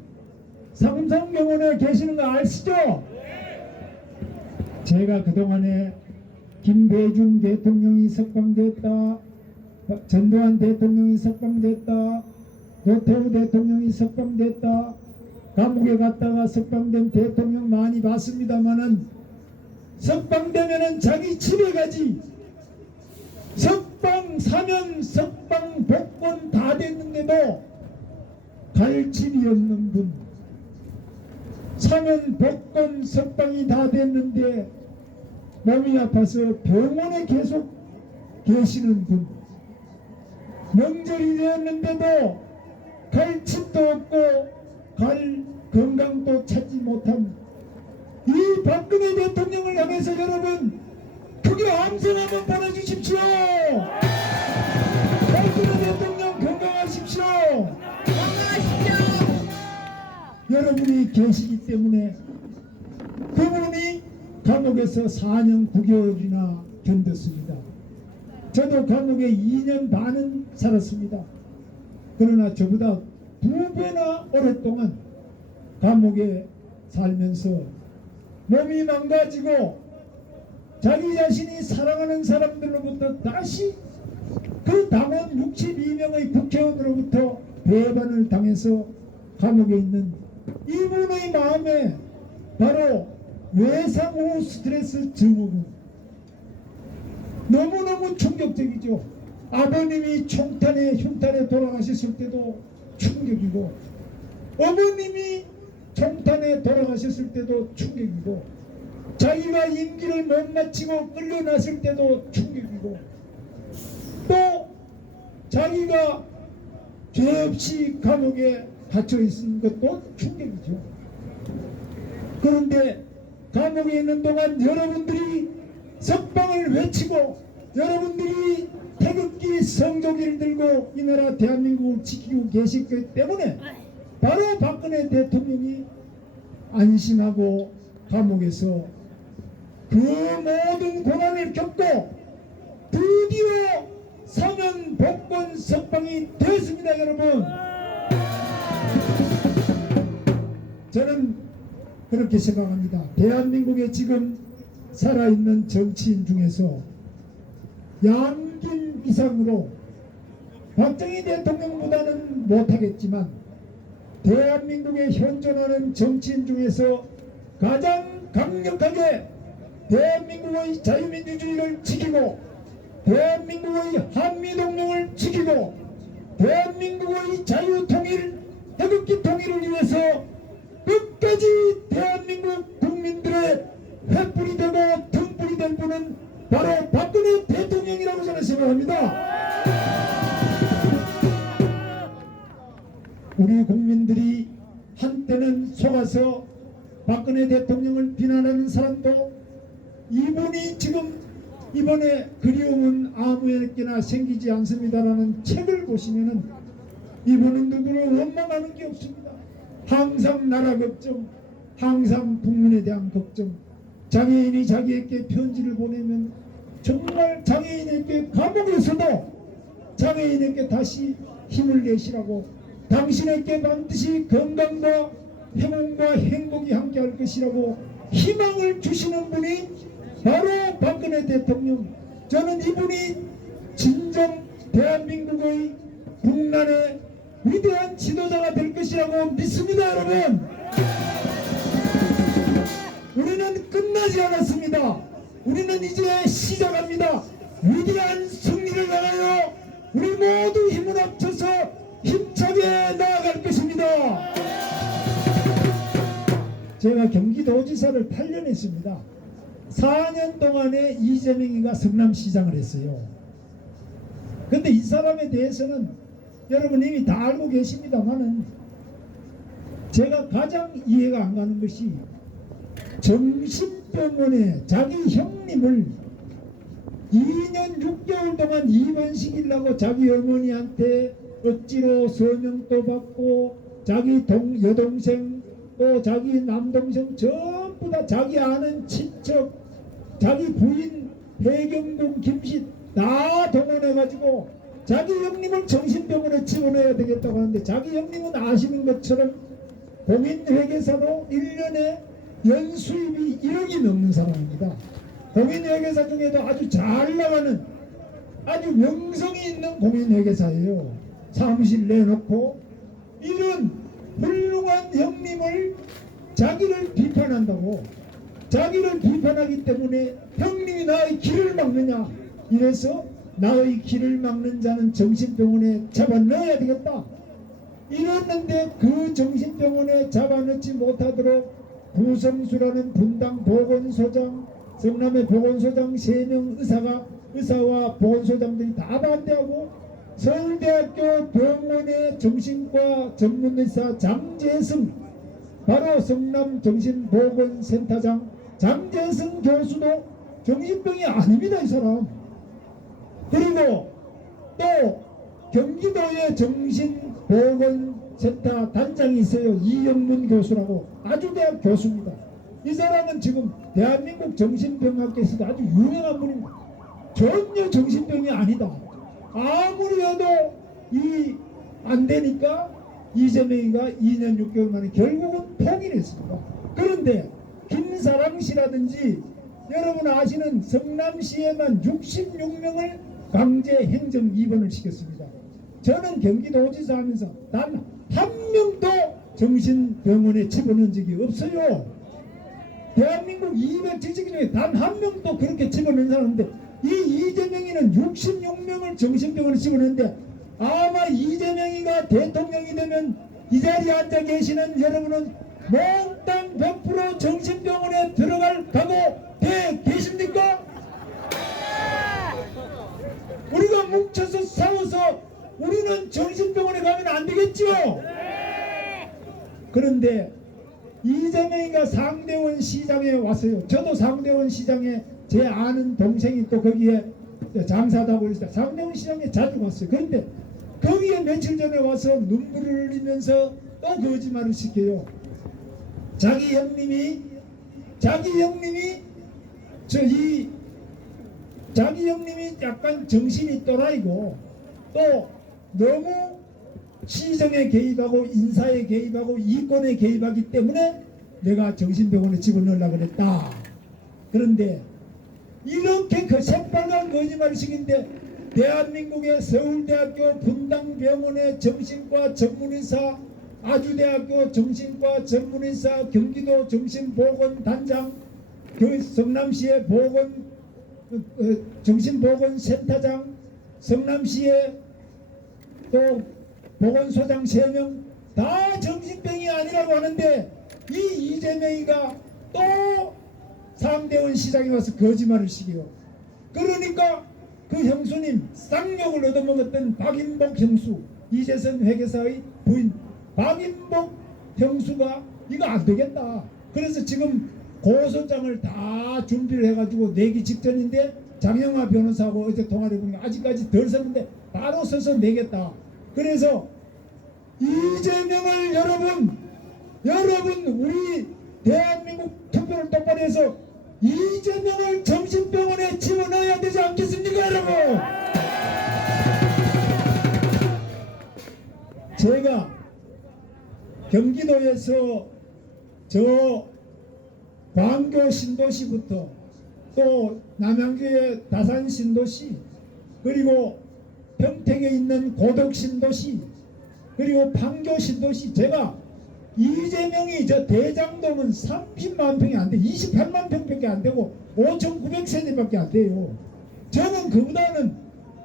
삼성병원에 계시는 거 아시죠? 제가 그동안에 김대중 대통령이 석방됐다, 전두환 대통령이 석방됐다, 노태우 대통령이 석방됐다, 감옥에 갔다가 석방된 대통령 많이 봤습니다만은 석방되면은 자기 집에 가지. 석방 사면 석방 복권 다 됐는데도 갈 집이 없는 분, 사면 복권 석방이 다 됐는데 몸이 아파서 병원에 계속 계시는 분, 명절이 되었는데도 갈 집도 없고 갈 건강도 찾지 못한 이 박근혜 대통령을 향해서 여러분 크게 함성 한번 보내주십시오. 박근혜 대통령 건강하십시오. 여러분이 계시기 때문에 그분이 감옥에서 4년 9개월이나 견뎠습니다. 저도 감옥에 2년 반은 살았습니다. 그러나 저보다 2배나 오랫동안 감옥에 살면서 몸이 망가지고 자기 자신이 사랑하는 사람들로부터 다시 그 당원 62명의 국회의원으로부터 배반을 당해서 감옥에 있는 이분의 마음에 바로 외상후 스트레스 증후군, 너무너무 충격적이죠. 아버님이 흉탄에 돌아가셨을 때도 충격이고 어머님이 총탄에 돌아가셨을 때도 충격이고 자기가 임기를 못 마치고 끌려났을 때도 충격이고 또 자기가 죄 없이 감옥에 갇혀 있는 것도 충격이죠. 그런데 감옥에 있는 동안 여러분들이 석방을 외치고 여러분들이 태극기 성조기를 들고 이 나라 대한민국을 지키고 계시기 때문에 바로 박근혜 대통령이 안심하고 감옥에서 그 모든 고난을 겪고 드디어 사면 복권 석방이 되었습니다. 여러분, 저는 그렇게 생각합니다. 대한민국에 지금 살아있는 정치인 중에서 양김 이상으로 박정희 대통령보다는 못하겠지만 대한민국에 현존하는 정치인 중에서 가장 강력하게 대한민국의 자유민주주의를 지키고 대한민국의 한미동맹을 지키고 대한민국의 자유통일, 태극기 통일을 위해서 끝까지 대한민국 국민들의 횃불이 되고 등불이 될 분은 바로 박근혜 대통령이라고 저는 생각합니다. 우리 국민들이 한때는 속아서 박근혜 대통령을 비난하는 사람도 이분이 지금 이번에 그리움은 아무에게나 생기지 않습니다라는 책을 보시면은 이분은 누구를 원망하는 게 없습니다. 항상 나라 걱정, 항상 국민에 대한 걱정. 장애인이 자기에게 편지를 보내면 정말 장애인에게 감옥에서도 장애인에게 다시 힘을 내시라고, 당신에게 반드시 건강과 행운과 행복이 함께할 것이라고 희망을 주시는 분이 바로 박근혜 대통령. 저는 이분이 진정 대한민국의 국난의 위대한 지도자가 될 것이라고 믿습니다. 여러분, 우리는 끝나지 않았습니다. 우리는 이제 시작합니다. 위대한 승리를 향하여 우리 모두 힘을 합쳐서 힘차게 나아갈 것입니다. 제가 경기도지사를 8년 했습니다. 4년 동안에 이재명이가 성남시장을 했어요. 근데 이 사람에 대해서는 여러분 이미 다 알고 계십니다만은 제가 가장 이해가 안 가는 것이 정신병원에 자기 형님을 2년 6개월 동안 입원시키려고 자기 어머니한테 억지로 서명도 받고 자기 여동생 또 자기 남동생 전부 다 자기 아는 친척 자기 부인 해경동 김씨 다 동원해가지고 자기 형님을 정신병원에 집어넣어야 되겠다고 하는데 자기 형님은 아시는 것처럼 공인회계사로 1년에 연수입이 1억이 넘는 사람입니다. 공인회계사 중에도 아주 잘 나가는 아주 명성이 있는 공인회계사예요. 사무실 내놓고 이런 훌륭한 형님을 자기를 비판한다고, 자기를 비판하기 때문에 형님이 나의 길을 막느냐, 이래서 나의 길을 막는 자는 정신병원에 잡아넣어야 되겠다 이랬는데 그 정신병원에 잡아넣지 못하도록 구성수라는 분당 보건소장, 성남의 보건소장 3명 의사와 보건소장들이 다 반대하고 서울대학교 병원의 정신과 전문의사 장재승, 바로 성남 정신보건센터장 장재승 교수도 정신병이 아닙니다, 이 사람. 그리고 또 경기도의 정신보건센터 단장이 있어요. 이영문 교수라고 아주대학 교수입니다. 이 사람은 지금 대한민국 정신병학계에서도 아주 유명한 분입니다. 전혀 정신병이 아니다. 아무리 해도 안 되니까 이재명이가 2년 6개월 만에 결국은 포기를 했습니다. 그런데 김사랑씨라든지 여러분 아시는 성남시에만 66명을 강제 행정 입원을 시켰습니다. 저는 경기도지사 하면서 단 한 명도 정신병원에 집어넣은 적이 없어요. 대한민국 270개 중에 단 한 명도 그렇게 집어넣은 사람인데 이 이재명이는 66명을 정신병원에 집어넣는데 아마 이재명이가 대통령이 되면 이 자리에 앉아 계시는 여러분은 몽땅 100% 정신병원에 들어갈 각오 돼 계십니까? 우리가 뭉쳐서 싸워서 우리는 정신병원에 가면 안 되겠지요? 그런데 이재명이가 상대원 시장에 왔어요. 저도 상대원 시장에 제 아는 동생이 또 거기에 장사하고 있어요. 상대원 시장에 자주 갔어요. 그런데 거기에 며칠 전에 와서 눈물을 흘리면서 또 거짓말을 시켜요. 자기 형님이 약간 정신이 또라이고 또 너무 시정에 개입하고 인사에 개입하고 이권에 개입하기 때문에 내가 정신병원에 집어넣으려고 그랬다. 그런데 이렇게 그 새빨간 거짓말을 시킨데 대한민국의 서울대학교 분당병원의 정신과 전문의사, 아주대학교 정신과 전문의사, 경기도 정신보건단장, 그 성남시의 정신보건센터장, 성남시의 또 보건소장 3명 다 정신병이 아니라고 하는데 이 이재명이가 또 상대원 시장에 와서 거짓말을 시켜요. 그러니까 그 형수님 쌍욕을 얻어먹었던 박인복 형수, 이재선 회계사의 부인 박인복 형수가 이거 안 되겠다. 그래서 지금 고소장을 다 준비를 해가지고 내기 직전인데 장영하 변호사하고 어제 통화를 해보니까 아직까지 덜 썼는데 바로 써서 내겠다. 그래서 이재명을 여러분 우리 대한민국 투표를 똑바로 해서 이재명을 정신병원에 집어넣어야 되지 않겠습니까, 여러분? 제가 경기도에서 저 광교 신도시부터 또 남양주의 다산 신도시 그리고 평택에 있는 고덕 신도시 그리고 판교 신도시 제가 이재명이 저 대장동은 30만 평이 안 돼 28만 평밖에 안 되고 5,900세대밖에 안 돼요. 저는 그보다는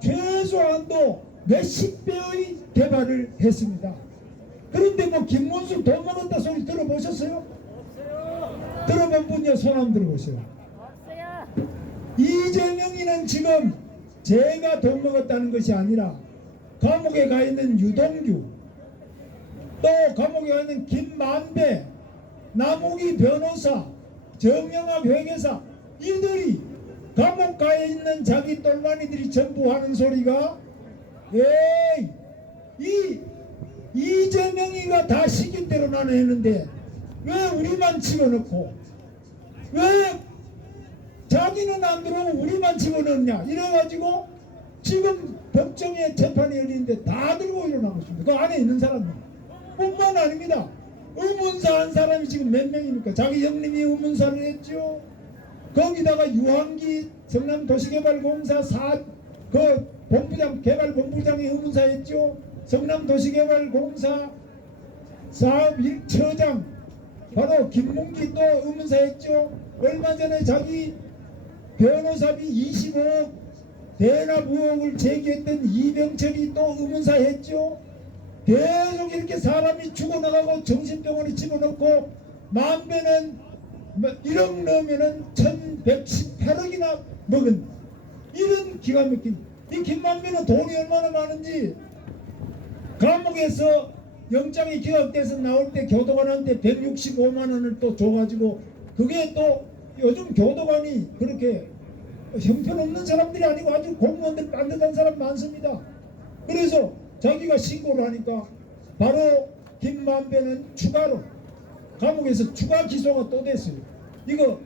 최소한도 몇십 배의 개발을 했습니다. 그런데 뭐 김문수 돈 먹었다 소리 들어보셨어요? 들어본 분이요 손 한번 들어보세요. 이재명이는 지금 제가 돈 먹었다는 것이 아니라 감옥에 가 있는 유동규 또 감옥에 가 있는 김만배 남욱이 변호사 정영학 회계사 이들이 감옥 가 있는 자기 똘마니들이 전부 하는 소리가 에이 이재명이가 다 시킨 대로 나는 했는데 왜 우리만 집어넣고 왜 자기는 안 들어오고 우리만 집어넣냐 이래가지고 지금 법정에 재판이 열리는데 다 들고 일어나고 있습니다. 그 안에 있는 사람이 뿐만 아닙니다. 의문사 한 사람이 지금 몇 명입니까? 자기 형님이 의문사를 했죠. 거기다가 유한기 성남도시개발공사 그 본부장 개발본부장이 의문사했죠. 성남도시개발공사 사업 1처장 바로 김문기 또 의문사했죠. 얼마 전에 자기 변호사비 25억 대납 의혹을 제기했던 이병철이 또 의문사했죠. 계속 이렇게 사람이 죽어나가고 정신병원에 집어넣고 만배는 1억 넣으면은 1118억이나 먹은 이런 기가 막힌 이 김만배는 돈이 얼마나 많은지 감옥에서 영장이 기각돼서 나올 때 교도관한테 165만 원을 또 줘가지고 그게 또 요즘 교도관이 그렇게 형편없는 사람들이 아니고 아주 공무원들 반듯한 사람 많습니다. 그래서 자기가 신고를 하니까 바로 김만배는 추가로 감옥에서 추가 기소가 또 됐어요. 이거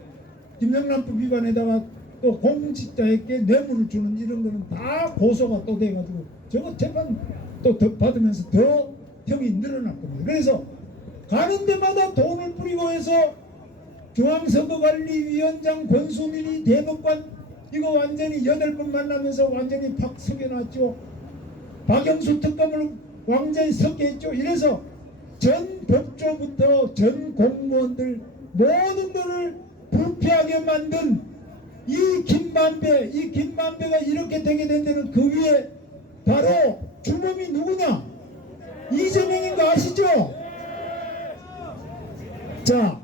김영란법 위반에다가 또 공직자에게 뇌물을 주는 이런 거는 다 고소가 또 돼가지고 저거 재판 또 받으면서 더 형이 늘어날 겁니다. 그래서 가는 데마다 돈을 뿌리고 해서 중앙선거관리위원장 권수민이 대법관 이거 완전히 8번 만나면서 완전히 팍 속여놨죠. 박영수 특검을 완전히 섞여있죠. 이래서 전 법조부터 전 공무원들 모든 것을 불피하게 만든 이 김만배가 이렇게 되게 된 데는 그 위에 바로 주범이 누구냐? 이재명인 거 아시죠? 자,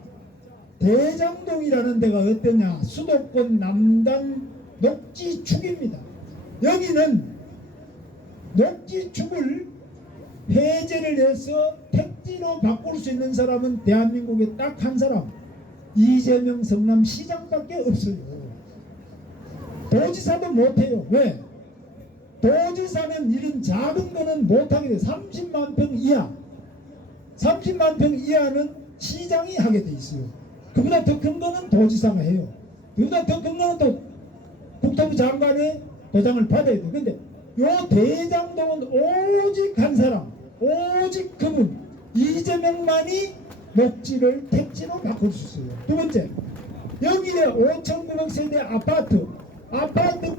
대장동이라는 데가 어떠냐? 수도권 남단 녹지축입니다. 여기는 녹지축을 해제를 해서 택지로 바꿀 수 있는 사람은 대한민국에 딱 한 사람 이재명 성남시장밖에 없어요. 도지사도 못해요. 왜? 도지사는 이런 작은 거는 못하게 돼요. 30만 평 이하 30만 평 이하는 시장이 하게 돼 있어요. 그보다 더 큰 거는 도지사가 해요. 그보다 더 큰 거는 또 국토부 장관의 도장을 받아야 돼요. 근데 요 대장동은 오직 한 사람 오직 그분 이재명만이 녹지를 택지로 바꿀 수 있어요. 두 번째 여기에 5,900세대 아파트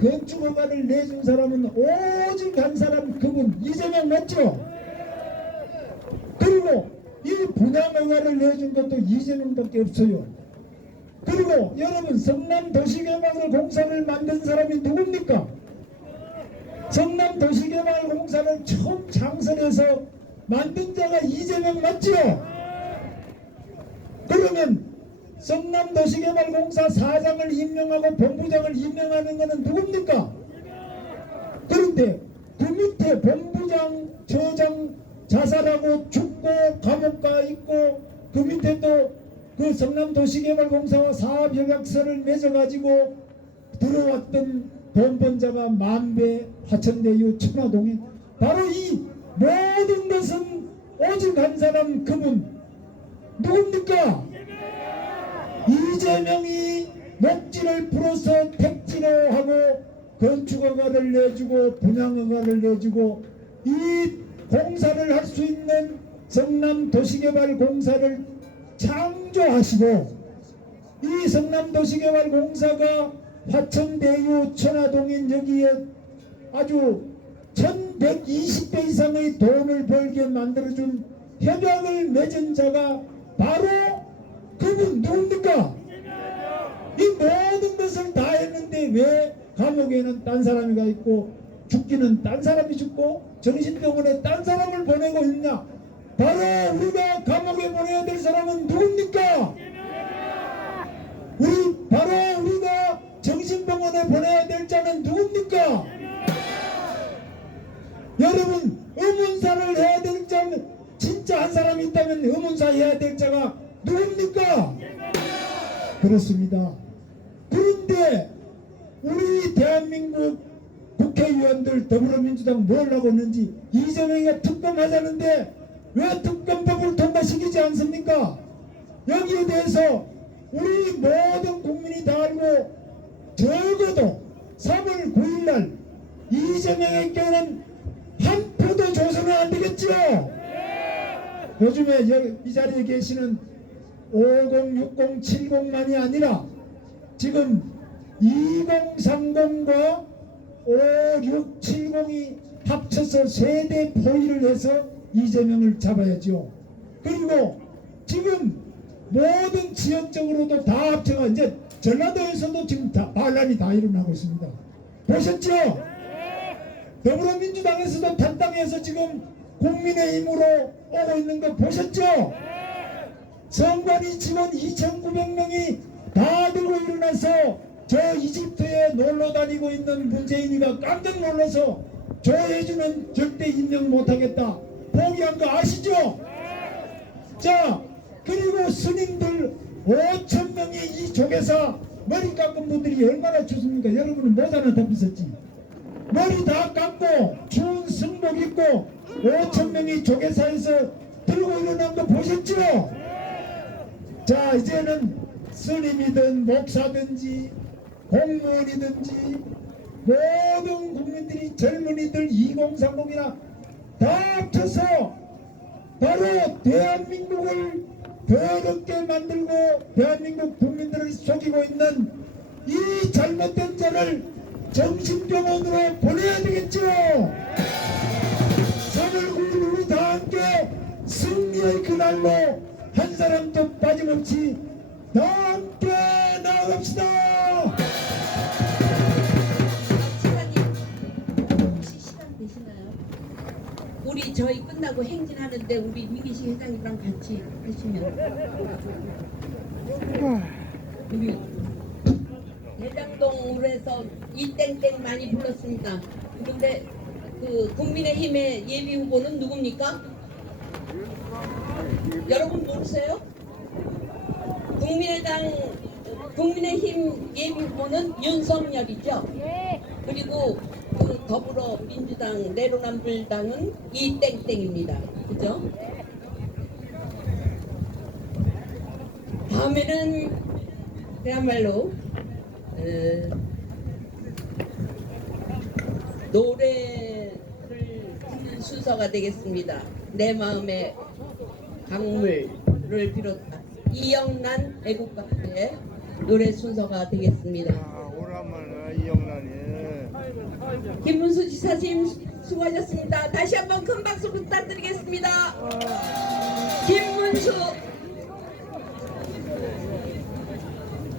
건축 허가를 내준 사람은 오직 한 사람 그분 이재명 맞죠? 그리고 이 분양 허가를 내준 것도 이재명밖에 없어요. 그리고 여러분 성남도시개발공사를 만든 사람이 누굽니까? 성남도시개발공사를 처음 창설해서 만든 자가 이재명 맞죠? 그러면 성남도시개발공사 사장을 임명하고 본부장을 임명하는 것은 누굽니까? 그런데 그 밑에 본부장, 저장 자살하고 죽고 감옥 가 있고 그 밑에 또 그 성남도시개발공사와 사업협약서를 맺어가지고 들어왔던 돈번자가 만배, 화천대유, 천화동인 바로 이 모든 것은 오직 한 사람 그분 누굽니까? 이재명이 녹지를 풀어서 택지로 하고 건축허가를 내주고 분양허가를 내주고 이 공사를 할 수 있는 성남도시개발공사를 창조하시고 이 성남도시개발공사가 화천대유, 천화동인 여기에 아주 1120배 이상의 돈을 벌게 만들어준 협약을 맺은 자가 바로 그분 누굽니까? 이 모든 것을 다 했는데 왜 감옥에는 딴 사람이 가 있고 죽기는 딴 사람이 죽고 정신병원에 딴 사람을 보내고 있냐? 바로 우리가 감옥에 보내야 될 사람은 누굽니까? 바로 우리가 정신병원에 보내야 될 자는 누굽니까? 여러분 의문사를 해야 될 자는 진짜 한 사람이 있다면 의문사 해야 될 자가 누굽니까? 그렇습니다. 그런데 우리 대한민국 국회의원들 더불어민주당 뭘 하고 있는지 이재명이가 특검하자는데 왜 특검법을 통과시키지 않습니까? 여기에 대해서 우리 모든 국민이 다 알고 적어도 3월 9일날 이재명에게는 한 표도 줘서는 안 되겠지요? 요즘에 이 자리에 계시는 50, 60, 70만이 아니라 지금 2030과 5, 6, 70이 합쳐서 세대 포위를 해서 이재명을 잡아야죠. 그리고 지금 모든 지역적으로도 다 합쳐가 이제 전라도에서도 지금 다 반란이 다 일어나고 있습니다. 보셨죠? 더불어민주당에서도 탈당해서 지금 국민의힘으로 오고 있는 거 보셨죠? 선관위 직원 2,900명이 다 들고 일어나서 저 이집트에 놀러 다니고 있는 문재인이가 깜짝 놀라서 조혜주는 절대 임명 못하겠다 포기한 거 아시죠? 자, 그리고 스님들 5,000명이 이 조계사 머리 깎은 분들이 얼마나 좋습니까? 여러분은 모자나 덮으셨지? 머리 다 깎고 추운 승복 입고 5,000명이 조계사에서 들고 일어난 거 보셨죠? 자, 이제는 스님이든 목사든지 공무원이든지 모든 국민들이 젊은이들 2030이나 다 합쳐서 바로 대한민국을 더럽게 만들고 대한민국 국민들을 속이고 있는 이 잘못된 자를 정신병원으로 보내야 되겠죠. 3월 9일 우리 다 함께 승리의 그날로 한 사람도 빠짐없이 다 함께 나아갑시다. 시간님 혹시 시간 되시나요? 우리 저희 끝나고 행진하는데 우리 민기식 회장님랑 같이 하시면 우리 대장동으로해서 이땡땡 많이 불렀습니다. 그런데 그 국민의힘의 예비 후보는 누굽니까? 여러분 모르세요? 국민의힘 예비 후보는 윤석열이죠. 그리고 그 더불어민주당 내로남불당은 이땡땡입니다. 그죠? 다음에는 그야말로 노래를 듣는 순서가 되겠습니다. 내 마음의 강물을 비롯한 이영란 애국가의 노래 순서가 되겠습니다. 오랜만에 이영란이. 김문수 지사님 수고하셨습니다. 다시 한번 큰 박수 부탁드리겠습니다. 김문수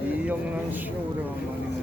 이영란 씨 오래간만이네.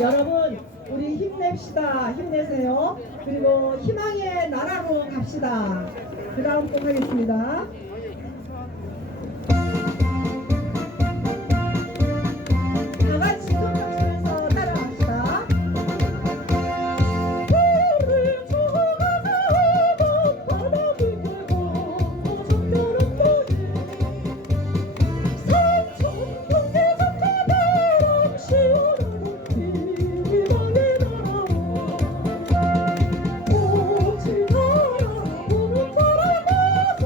여러분 우리 힘냅시다. 힘내세요. 그리고 희망의 나라로 갑시다. 그 다음 곡 하겠습니다. 다 같이 손 잡으면서 따라갑시다. 우리 좋아서 바닥을 걸고 정겨운 거리 산천 동계 전체바람 시원한 빛이 방에 날아와 꽃이 날아오는 바람에서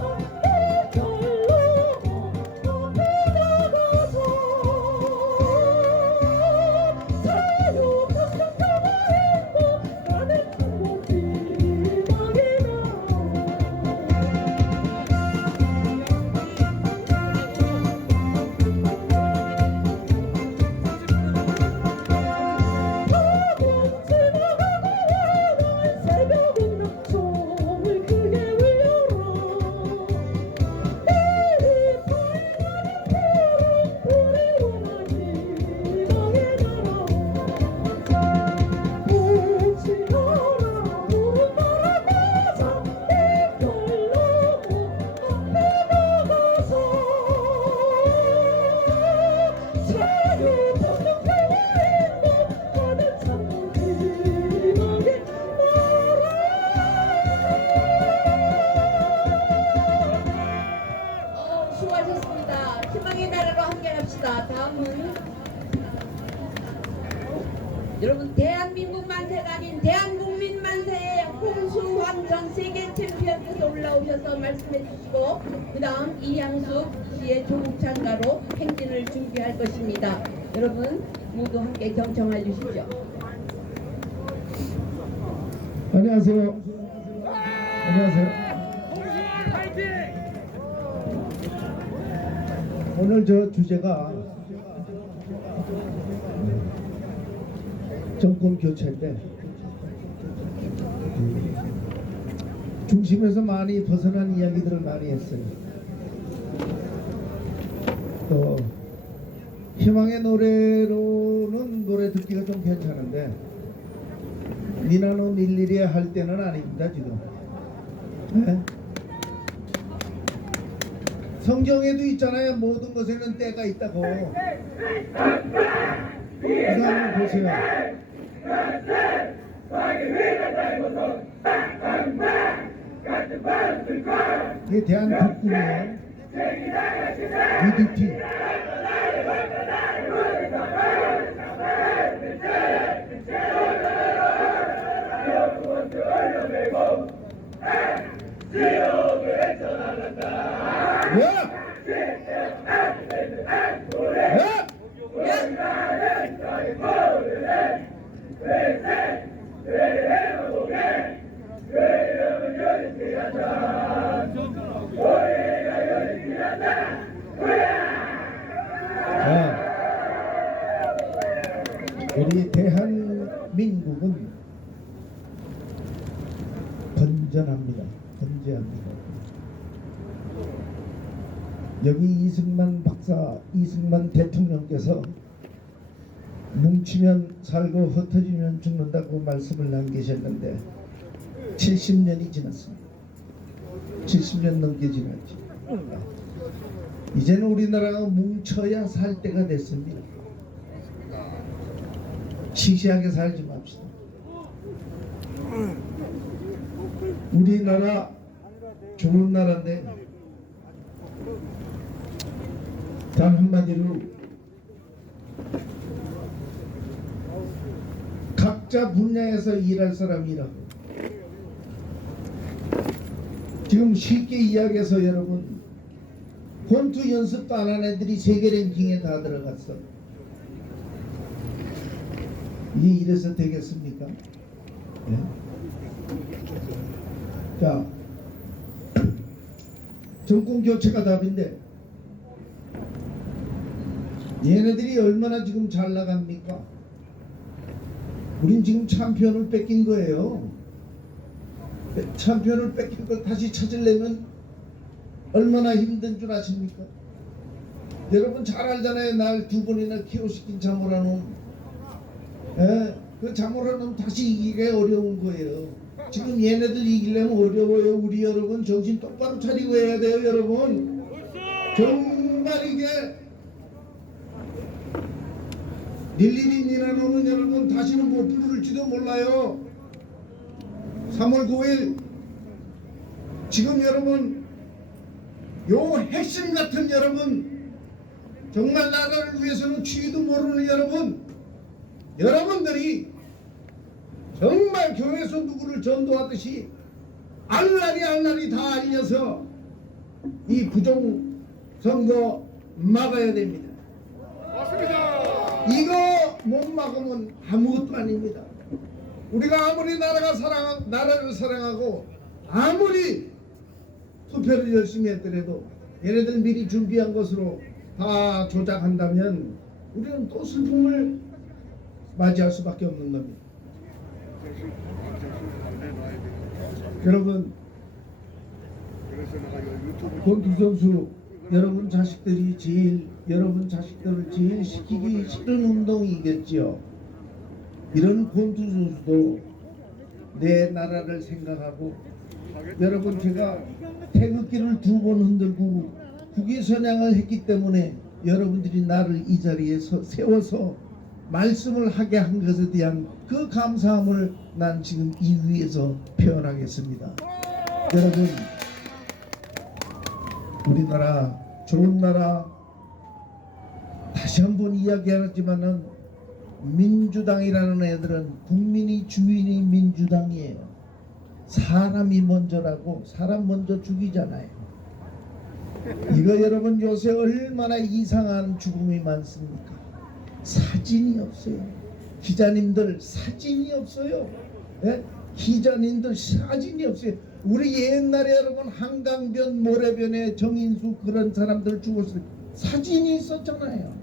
전 세계 챔피언께서 올라오셔서 말씀해 주시고 그 다음 이양숙 씨의 조국 찬가로 행진을 준비할 것입니다. 여러분 모두 함께 경청해 주시죠. 안녕하세요. 안녕하세요. 오늘 저 주제가 정권 교체인데 중심에서 많이 벗어난 이야기들을 많이 했어요. 또 희망의 노래로는 노래 듣기가 좀 괜찮은데 니나노 일일이 할 때는 아닙니다 지금. 네? 성경에도 있잖아요. 모든 것에는 때가 있다고. 이거 한번 보세요. 이게 대한국군이에요. UDP. 우리 대한민국은 건전합니다. 건재합니다. 여기 이승만 박사, 이승만 대통령께서 뭉치면 살고 흩어지면 죽는다고 말씀을 남기셨는데 70년이 지났습니다. 70년 넘게 지났죠. 이제는 우리나라가 뭉쳐야 살 때가 됐습니다. 시시하게 살지 맙시다. 우리나라 좋은 나라인데 단 한마디로 각자 분야에서 일할 사람이 일하고 지금 쉽게 이야기해서 여러분 권투 연습도 안 한 애들이 세계 랭킹에 다 들어갔어. 이게 이래서 되겠습니까? 네? 자, 정권 교체가 답인데 얘네들이 얼마나 지금 잘 나갑니까? 우린 지금 챔피언을 뺏긴 거예요. 챔피언을 뺏긴 걸 다시 찾으려면 얼마나 힘든 줄 아십니까? 여러분 잘 알잖아요. 날 두 번이나 키로시킨 자모라 놈. 그 자모라 놈 다시 이기기가 어려운 거예요. 지금 얘네들 이기려면 어려워요. 우리 여러분 정신 똑바로 차리고 해야 돼요. 여러분 정말 이게 일일이 니나노는 여러분 다시는 못 부를지도 몰라요. 3월 9일 지금 여러분 요 핵심 같은 여러분 정말 나라를 위해서는 취도 모르는 여러분들이 정말 교회에서 누구를 전도하듯이 알라리 다 알려서 이 부정선거 막아야 됩니다. 이거 못 막으면 아무것도 아닙니다. 우리가 아무리 나라를 사랑하고 아무리 투표를 열심히 했더라도 얘네들 미리 준비한 것으로 다 조작한다면 우리는 또 슬픔을 맞이할 수밖에 없는 겁니다. 여러분 권투 선수 여러분 자식들을 제일 시키기 싫은 운동이겠지요. 이런 권투 선수도 내 나라를 생각하고 여러분 제가 태극기를 2번 흔들고 국위 선양을 했기 때문에 여러분들이 나를 이 자리에 세워서 말씀을 하게 한 것에 대한 그 감사함을 난 지금 이 위에서 표현하겠습니다. 여러분 우리나라 좋은 나라 다시 한번 이야기하지만은 민주당이라는 애들은 국민이 주인이 민주당이에요. 사람이 먼저라고 사람 먼저 죽이잖아요. 이거 여러분 요새 얼마나 이상한 죽음이 많습니까? 사진이 없어요. 기자님들 사진이 없어요. 예? 기자님들 사진이 없어요. 우리 옛날에 여러분 한강변 모래변에 정인수 그런 사람들 죽었을 때 사진이 있었잖아요.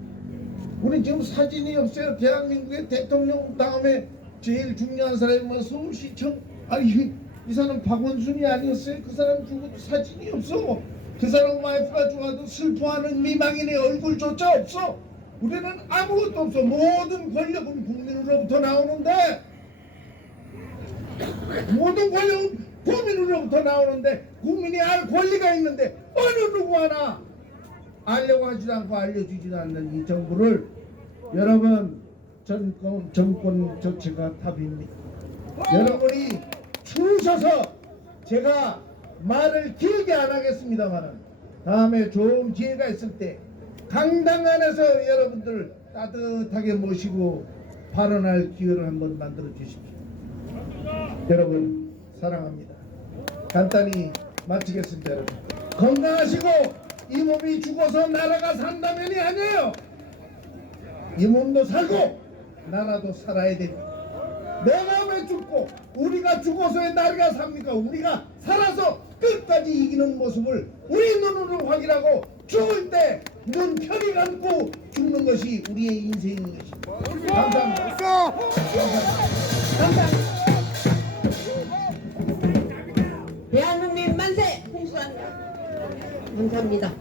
우리 지금 사진이 없어요. 대한민국의 대통령 다음에 제일 중요한 사람이 뭐 서울시청 아니 이 사람 박원순이 아니었어요? 그 사람 죽어도 사진이 없어. 그 사람 와이프가 죽어도 슬퍼하는 미망인의 얼굴조차 없어. 우리는 아무것도 없어. 모든 권력은 국민으로부터 나오는데 모든 권력은 국민으로부터 나오는데 국민이 알 권리가 있는데 어느 누구 하나 알려고 하지도 않고 알려주지도 않는 이 정부를 여러분 정권 교체가 답입니다. 여러분이 추셔서 제가 말을 길게 안 하겠습니다만 다음에 좋은 기회가 있을 때 강당 안에서 여러분들 따뜻하게 모시고 발언할 기회를 한번 만들어 주십시오. 여러분 사랑합니다. 간단히 마치겠습니다. 여러분 건강하시고 이 몸이 죽어서 나라가 산다면이 아니에요. 이 몸도 살고 나라도 살아야 됩니다. 내가 왜 죽고 우리가 죽어서의 나라가 삽니까? 우리가 살아서 끝까지 이기는 모습을 우리 눈으로 확인하고 죽을 때 눈 편히 감고 죽는 것이 우리의 인생인 것입니다. 감사합니다. 감사합니다. 대한민국 만세! 홍수환 감사합니다.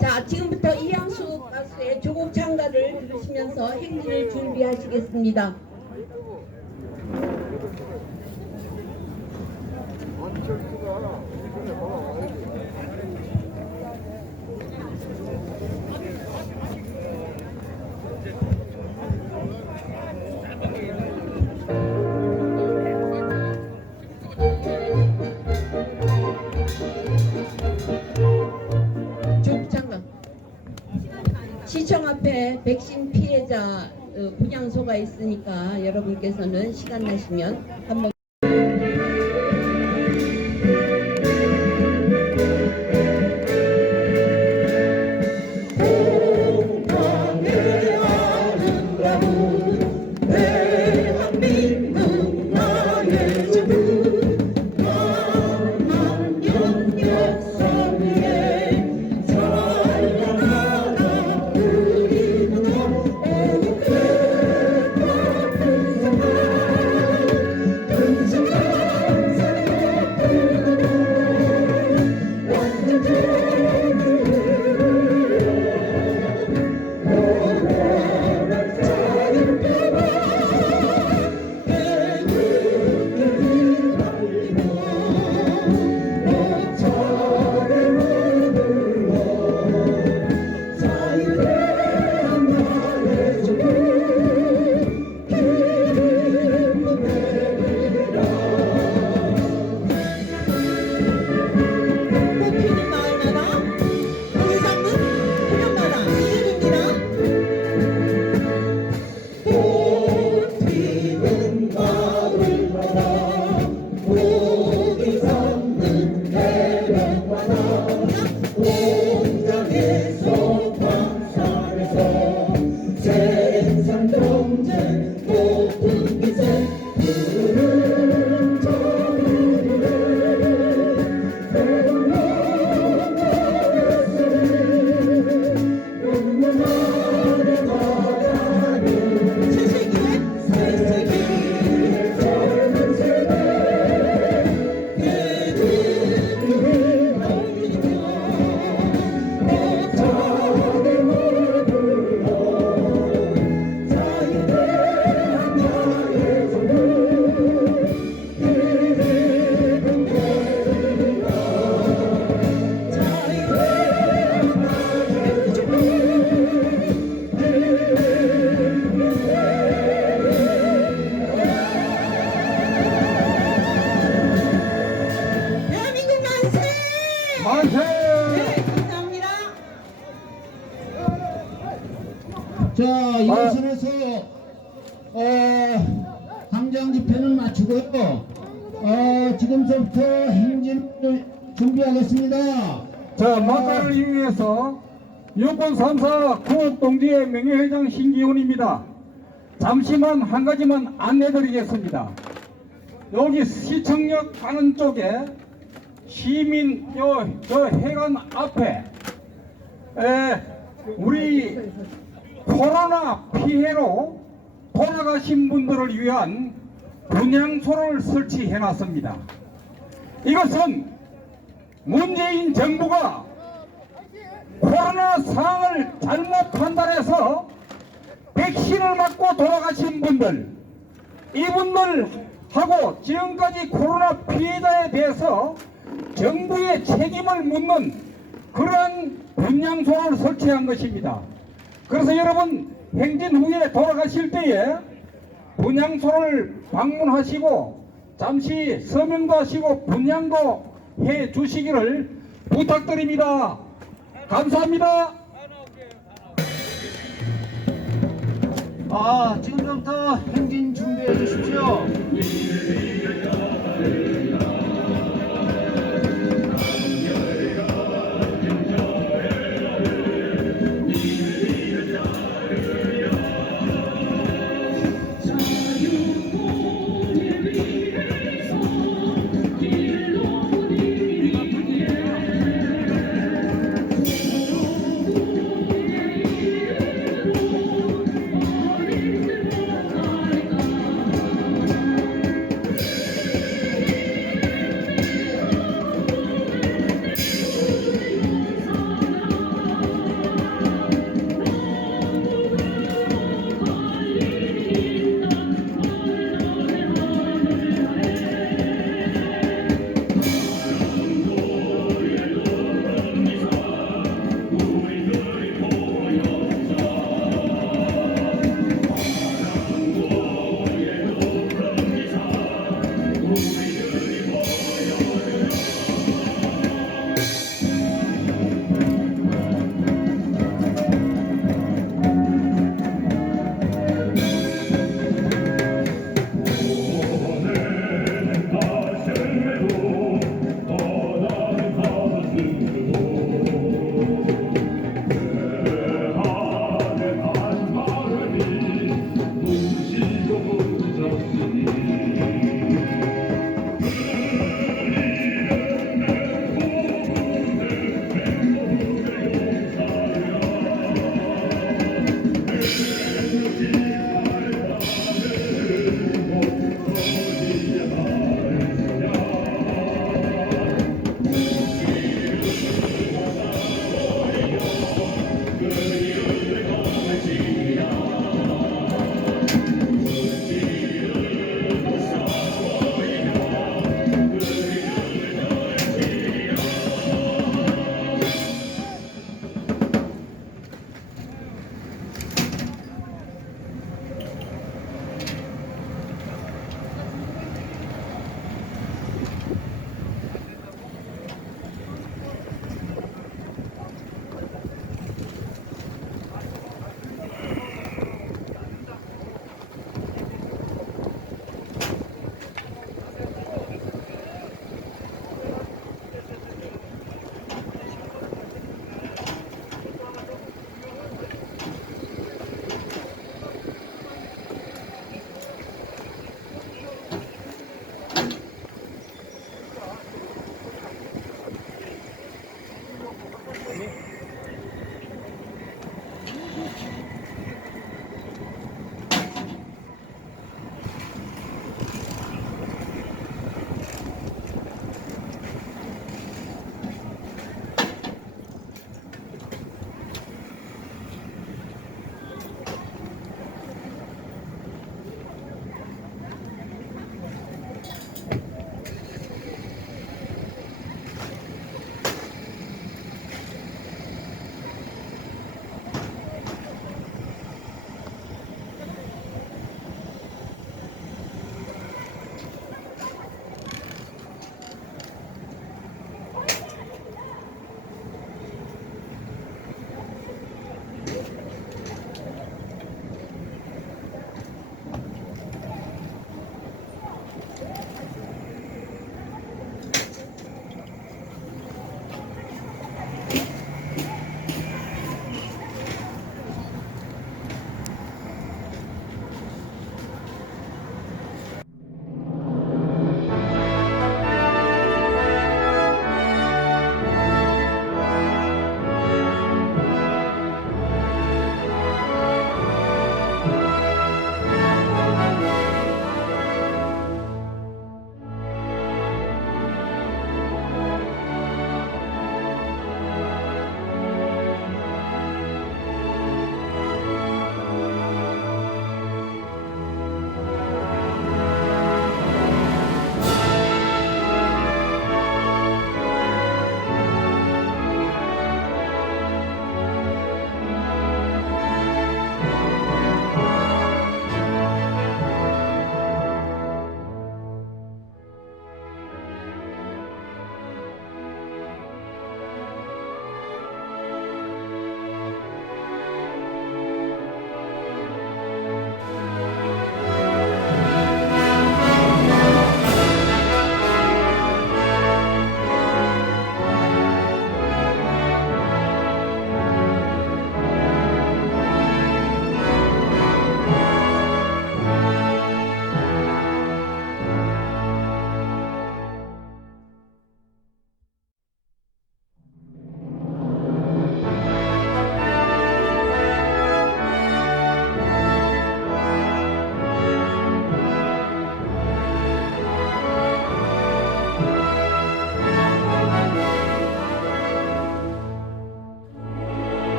자, 지금부터 이양수 가수의 조국 창가를 부르시면서 행진을 준비하시겠습니다. 조국 창가 시청 앞에 백신 피해자 분향소가 있으니까 여러분께서는 시간 나시면 한번 자, 이것으로서 당장 집회는 마치고요. 지금부터 행진을 준비하겠습니다. 자, 막간을 이용해서 여권 3사 구옥동지의 명예회장 신기훈입니다. 잠시만 한 가지만 안내드리겠습니다. 여기 시청역 가는 쪽에 시민 저 해관 앞에 우리 코로나 피해로 돌아가신 분들을 위한 분향소를 설치해 놨습니다. 이것은 문재인 정부가 코로나 상황을 잘못 판단해서 백신을 맞고 돌아가신 분들, 이분들하고 지금까지 코로나 피해자에 대해서 정부의 책임을 묻는 그러한 분향소를 설치한 것입니다. 그래서 여러분 행진 후에 돌아가실 때에 분향소를 방문하시고 잠시 서명도 하시고 분향도 해 주시기를 부탁드립니다. 감사합니다. 지금부터 행진 준비해 주십시오.